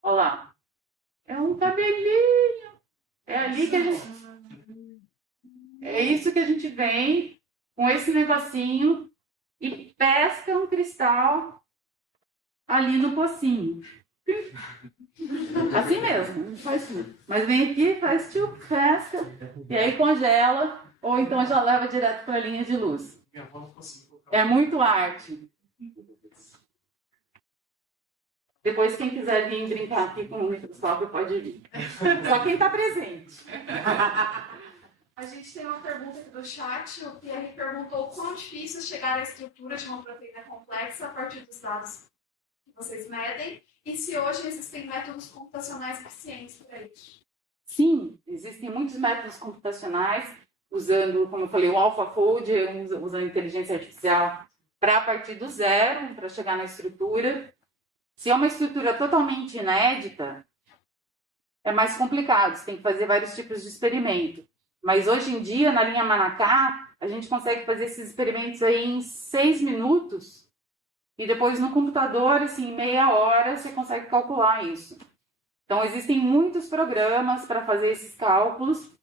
Olha lá. É um cabelinho. É ali que a gente... É isso que a gente vem com esse negocinho e pesca um cristal ali no pocinho. Assim mesmo, faz tudo. Mas vem aqui, faz tio, pesca, e aí congela, ou então já leva direto para a linha de luz. É muito arte. Depois, quem quiser vir brincar aqui com o microscópio, pode vir. Só quem está presente. A gente tem uma pergunta aqui do chat. O Pierre perguntou quão difícil chegar à estrutura de uma proteína complexa a partir dos dados que vocês medem e se hoje existem métodos computacionais eficientes para isso. Sim, existem muitos métodos computacionais usando, como eu falei, o AlphaFold, usando inteligência artificial para partir do zero, para chegar na estrutura. Se é uma estrutura totalmente inédita, é mais complicado, você tem que fazer vários tipos de experimento. Mas hoje em dia, na linha Manacá, a gente consegue fazer esses experimentos aí em 6 minutos e depois no computador, assim, em meia hora, você consegue calcular isso. Então, existem muitos programas para fazer esses cálculos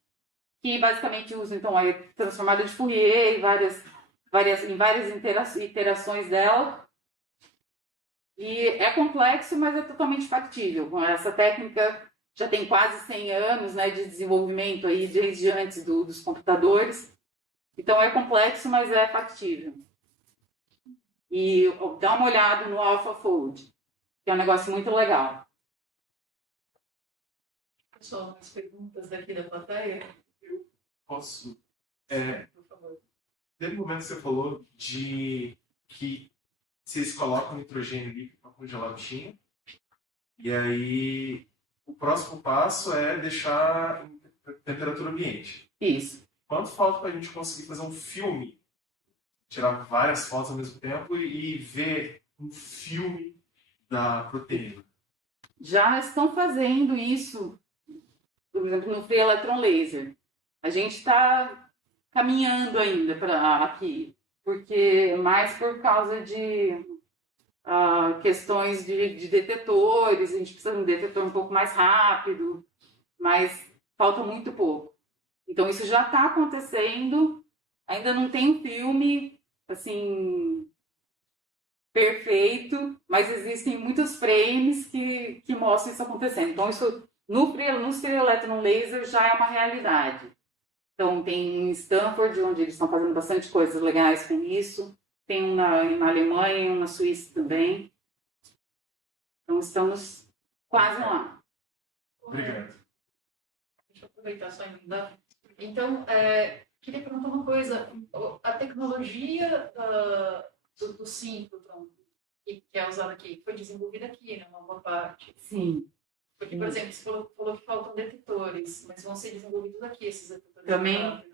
que basicamente usam, então, a transformada de Fourier em várias iterações dela. E é complexo, mas é totalmente factível. Essa técnica já tem quase 100 anos, né, de desenvolvimento aí desde antes dos computadores. Então é complexo, mas é factível. E dá uma olhada no AlphaFold, que é um negócio muito legal. Pessoal, mais perguntas daqui da plateia? Posso? Por favor. Teve um momento que você falou de que vocês colocam nitrogênio líquido para congelar o bichinho. E aí, o próximo passo é deixar em temperatura ambiente. Isso. Quanto falta para a gente conseguir fazer um filme? Tirar várias fotos ao mesmo tempo e ver um filme da proteína. Já estão fazendo isso, por exemplo, no Free Electron Laser. A gente está caminhando ainda para aqui, porque mais por causa de questões de detetores, a gente precisa de um detetor um pouco mais rápido, mas falta muito pouco. Então isso já está acontecendo, ainda não tem um filme assim perfeito, mas existem muitos frames que mostram isso acontecendo. Então isso no Free Electron Laser já é uma realidade. Então tem em Stanford, onde eles estão fazendo bastante coisas legais com isso. Tem um na Alemanha e um na Suíça também. Então estamos quase lá. Obrigado. Deixa eu aproveitar só ainda. Então, queria perguntar uma coisa. A tecnologia do síncrotron que é usada aqui foi desenvolvida aqui, né? Uma boa parte. Sim. Porque, por exemplo, você falou que faltam detetores, mas vão ser desenvolvidos aqui esses detetores.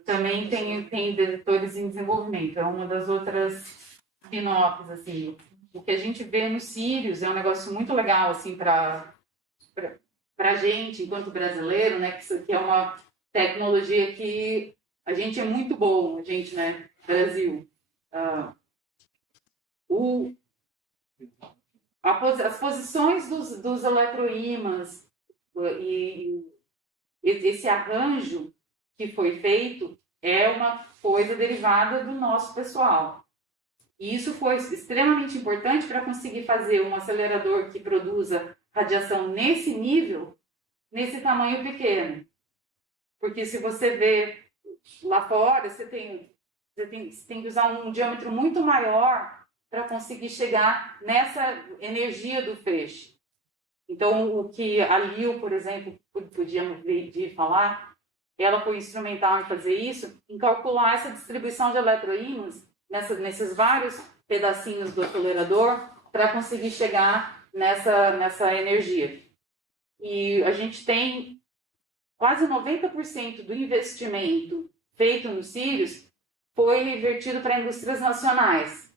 Também tem detetores em desenvolvimento. É uma das outras spin-offs, assim. O que a gente vê nos Sirius é um negócio muito legal, assim, para a gente, enquanto brasileiro, né? Que isso aqui é uma tecnologia que a gente é muito bom, a gente, né? Brasil. As posições dos eletroímãs e esse arranjo que foi feito é uma coisa derivada do nosso pessoal. E isso foi extremamente importante para conseguir fazer um acelerador que produza radiação nesse nível, nesse tamanho pequeno. Porque se você vê lá fora, você tem que usar um diâmetro muito maior para conseguir chegar nessa energia do feixe. Então, o que a Liu, por exemplo, podíamos vir falar, ela foi instrumental em fazer isso, em calcular essa distribuição de eletroímãs nesses vários pedacinhos do acelerador para conseguir chegar nessa energia. E a gente tem quase 90% do investimento feito nos Sirius foi revertido para indústrias nacionais.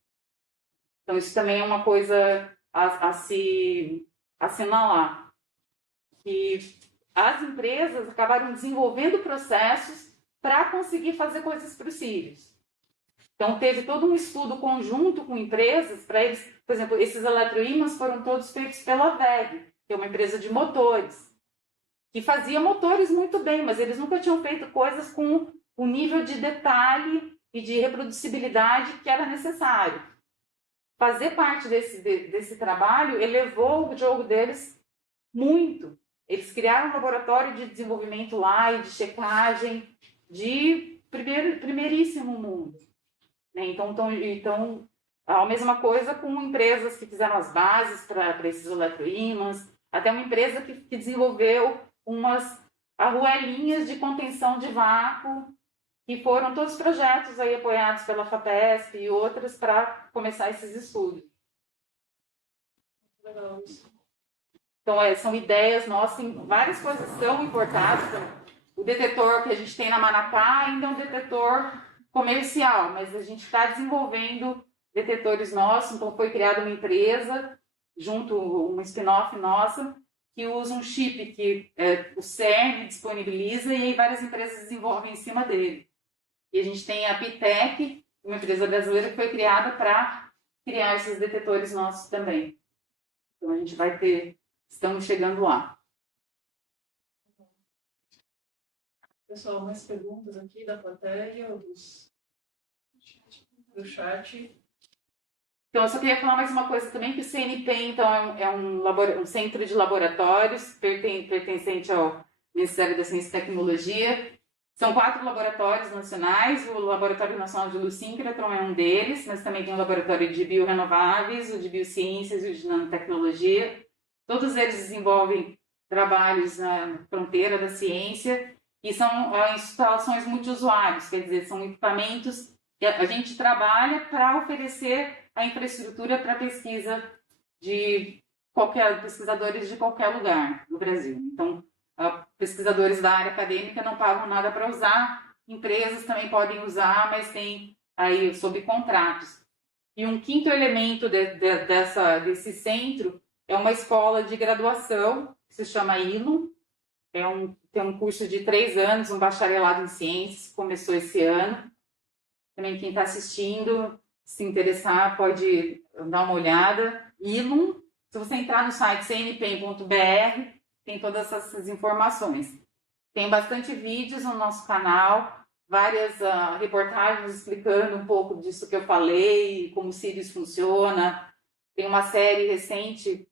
Então, isso também é uma coisa a se assinalar. Que as empresas acabaram desenvolvendo processos para conseguir fazer coisas para os Sirius. Então, teve todo um estudo conjunto com empresas para eles. Por exemplo, esses eletroímãs foram todos feitos pela WEG, que é uma empresa de motores, que fazia motores muito bem, mas eles nunca tinham feito coisas com o nível de detalhe e de reproducibilidade que era necessário. Fazer parte desse trabalho elevou o jogo deles muito. Eles criaram um laboratório de desenvolvimento lá e de checagem de primeiríssimo mundo. Né? Então, a mesma coisa com empresas que fizeram as bases para esses eletroímãs, até uma empresa que desenvolveu umas arruelinhas de contenção de vácuo, que foram todos projetos aí apoiados pela FAPESP e outras para começar esses estudos. Então, são ideias nossas, várias coisas são importadas. O detetor que a gente tem na Manacá ainda é um detetor comercial, mas a gente está desenvolvendo detetores nossos, então foi criada uma empresa, uma spin-off nossa, que usa um chip que o CERN disponibiliza e aí várias empresas desenvolvem em cima dele. E a gente tem a Pitec, uma empresa brasileira que foi criada para criar esses detetores nossos também. Então a gente estamos chegando lá. Pessoal, mais perguntas aqui da plateia ou do chat? Então, eu só queria falar mais uma coisa também, que o CNP, então, é um centro de laboratórios pertencente ao Ministério da Ciência e Tecnologia. São 4 laboratórios nacionais, o Laboratório Nacional de Luz-Síncrotron é um deles, mas também tem o Laboratório de Biorenováveis, o de Biociências e o de Nanotecnologia. Todos eles desenvolvem trabalhos na fronteira da ciência e são instalações multiusuários, quer dizer, são equipamentos que a gente trabalha para oferecer a infraestrutura para pesquisa de pesquisadores de qualquer lugar no Brasil. Então, pesquisadores da área acadêmica não pagam nada para usar, empresas também podem usar, mas tem aí sob contratos. E um quinto elemento desse centro é uma escola de graduação, que se chama ILUM, tem um curso de 3 anos, um bacharelado em ciências, começou esse ano. Também quem está assistindo, se interessar, pode dar uma olhada. ILUM, se você entrar no site cnpem.br, tem todas essas informações. Tem bastante vídeos no nosso canal, várias reportagens explicando um pouco disso que eu falei, como o Sirius funciona. Tem uma série recente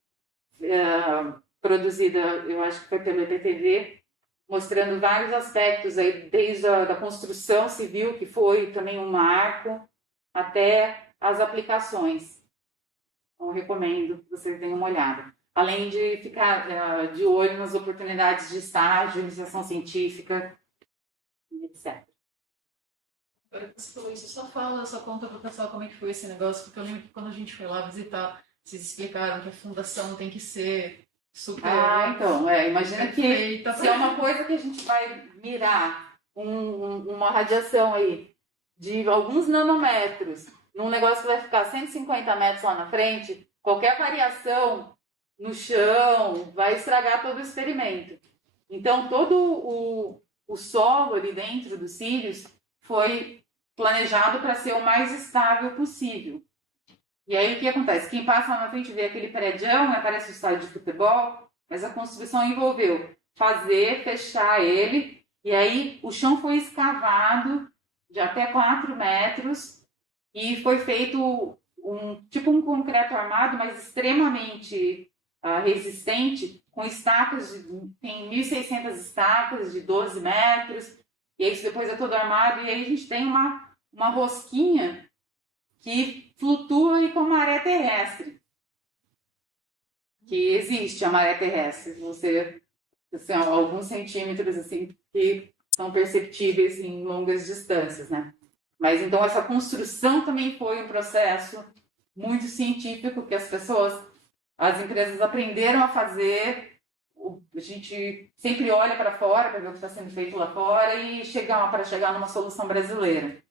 produzida, eu acho que foi pelo EPTV, mostrando vários aspectos, aí, desde a construção civil, que foi também um marco, até as aplicações. Então, eu recomendo que vocês deem uma olhada. Além de ficar de olho nas oportunidades de estágio, iniciação científica, etc. Agora que você falou isso, só conta para o pessoal como é que foi esse negócio, porque eu lembro que quando a gente foi lá visitar, vocês explicaram que a fundação tem que ser super... Então, imagina que perfeita. se é uma coisa que a gente vai mirar uma radiação aí de alguns nanômetros, num negócio que vai ficar 150 metros lá na frente, qualquer variação no chão vai estragar todo o experimento. Então, todo o solo ali dentro do Sirius foi planejado para ser o mais estável possível. E aí o que acontece? Quem passa lá na frente vê aquele prédião, parece um estádio de futebol, mas a construção envolveu fechar ele, e aí o chão foi escavado de até 4 metros e foi feito um concreto armado, mas extremamente resistente, com estacas, tem 1.600 estacas de 12 metros, e isso depois é todo armado, e aí a gente tem uma rosquinha que flutua aí com a maré terrestre. Que existe a maré terrestre. Assim, alguns centímetros assim, que são perceptíveis em longas distâncias, né? Mas então essa construção também foi um processo muito científico que as empresas aprenderam a fazer. A gente sempre olha para fora para ver o que está sendo feito lá fora e para chegar numa solução brasileira.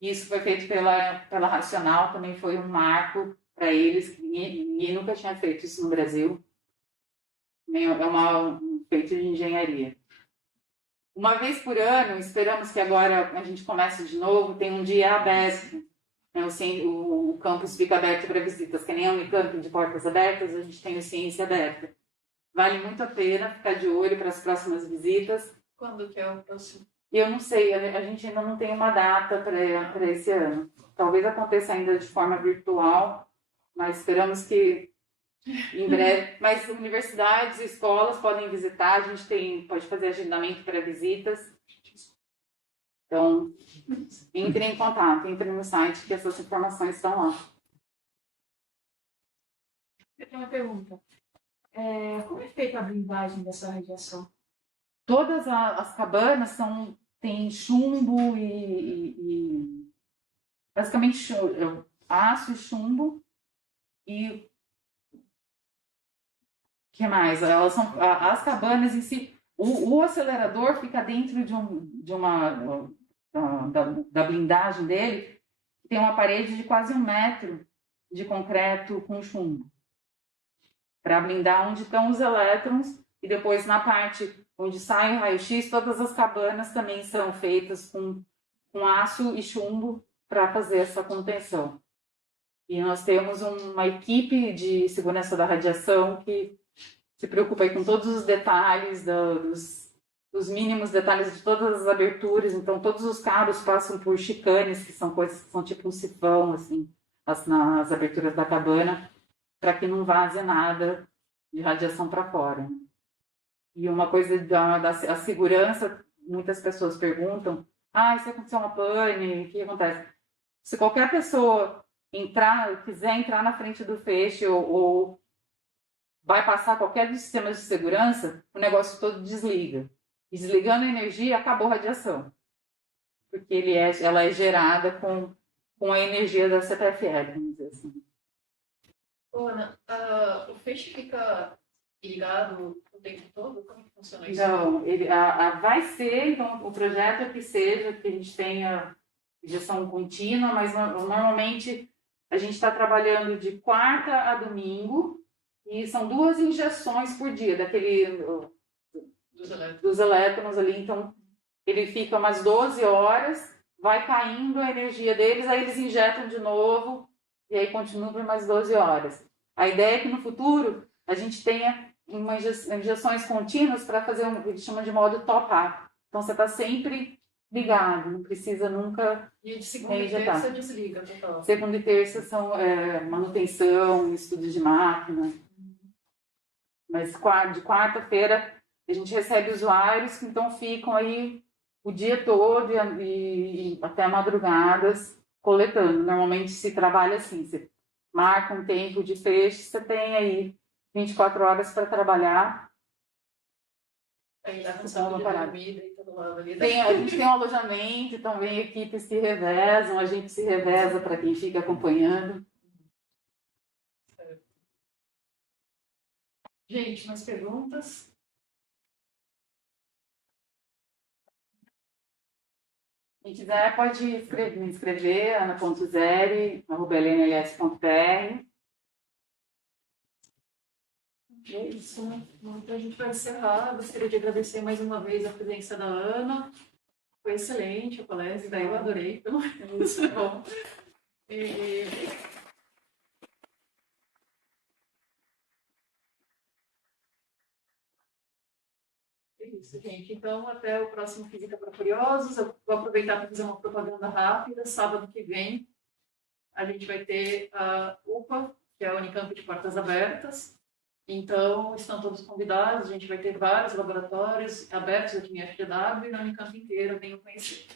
Isso foi feito pela Racional, também foi um marco para eles, que ninguém nunca tinha feito isso no Brasil. É um feito de engenharia. Uma vez por ano, esperamos que agora a gente comece de novo, tem um dia aberto. Né? O campus fica aberto para visitas, que nem a Unicamp de portas abertas, a gente tem o Ciência Aberta. Vale muito a pena ficar de olho para as próximas visitas. Quando que é o próximo? Eu não sei, a gente ainda não tem uma data para esse ano. Talvez aconteça ainda de forma virtual, mas esperamos que em breve. Mas universidades e escolas podem visitar, a gente pode fazer agendamento para visitas. Então, entre em contato, entre no site que essas informações estão lá. Eu tenho uma pergunta. Como é feita a blindagem dessa radiação? Todas as cabanas têm chumbo e basicamente aço e chumbo e que mais? Elas são as cabanas em si. O acelerador fica dentro da blindagem dele, que tem uma parede de quase 1 metro de concreto com chumbo para blindar onde estão os elétrons, e depois na parte onde sai o raio-x, todas as cabanas também são feitas com aço e chumbo para fazer essa contenção. E nós temos uma equipe de segurança da radiação que se preocupa aí com todos os detalhes, dos mínimos detalhes de todas as aberturas. Então, todos os cabos passam por chicanes, que são coisas que são tipo um sifão, assim, nas aberturas da cabana, para que não vaze nada de radiação para fora. E uma coisa da segurança, muitas pessoas perguntam, se acontecer uma pane, o que acontece? Se qualquer pessoa quiser entrar na frente do feixe ou vai passar qualquer dos sistemas de segurança, o negócio todo desliga. E desligando a energia, acabou a radiação. Porque ela é gerada com a energia da CPFL, vamos dizer assim. Ana, o feixe fica ligado o tempo todo? Como que funciona isso? Não, vai ser, então, o projeto é que seja, que a gente tenha injeção contínua, mas normalmente a gente está trabalhando de quarta a domingo e são 2 injeções por dia dos elétrons ali, então ele fica umas 12 horas, vai caindo a energia deles, aí eles injetam de novo e aí continua por mais 12 horas. A ideia é que no futuro a gente tenha injeções contínuas para fazer o que eles chamam de modo top-up. Então você está sempre ligado, não precisa nunca. E de segunda e terça desliga total. Segunda e terça são manutenção, estudos de máquina. Mas de quarta-feira a gente recebe usuários que então ficam aí o dia todo e até madrugadas coletando. Normalmente se trabalha assim, você marca um tempo de feixe, você tem aí 24 horas para trabalhar. Aí dá função de dormida e todo lado ali. A gente tem um alojamento, também equipes se revezam, a gente se reveza para quem fica acompanhando. Gente, mais perguntas? Quem quiser pode me escrever, ana.zeri@lnls.br. É isso, né? Então a gente vai encerrar. Gostaria de agradecer mais uma vez a presença da Ana. Foi excelente a palestra, eu adorei, pelo menos. Bom. É isso, gente. Então, até o próximo Física para Curiosos. Eu vou aproveitar para fazer uma propaganda rápida. Sábado que vem, a gente vai ter a UPA, que é a Unicamp de Portas Abertas. Então, estão todos convidados. A gente vai ter vários laboratórios abertos aqui em FGW e na Unicamp inteira. Venham conhecer.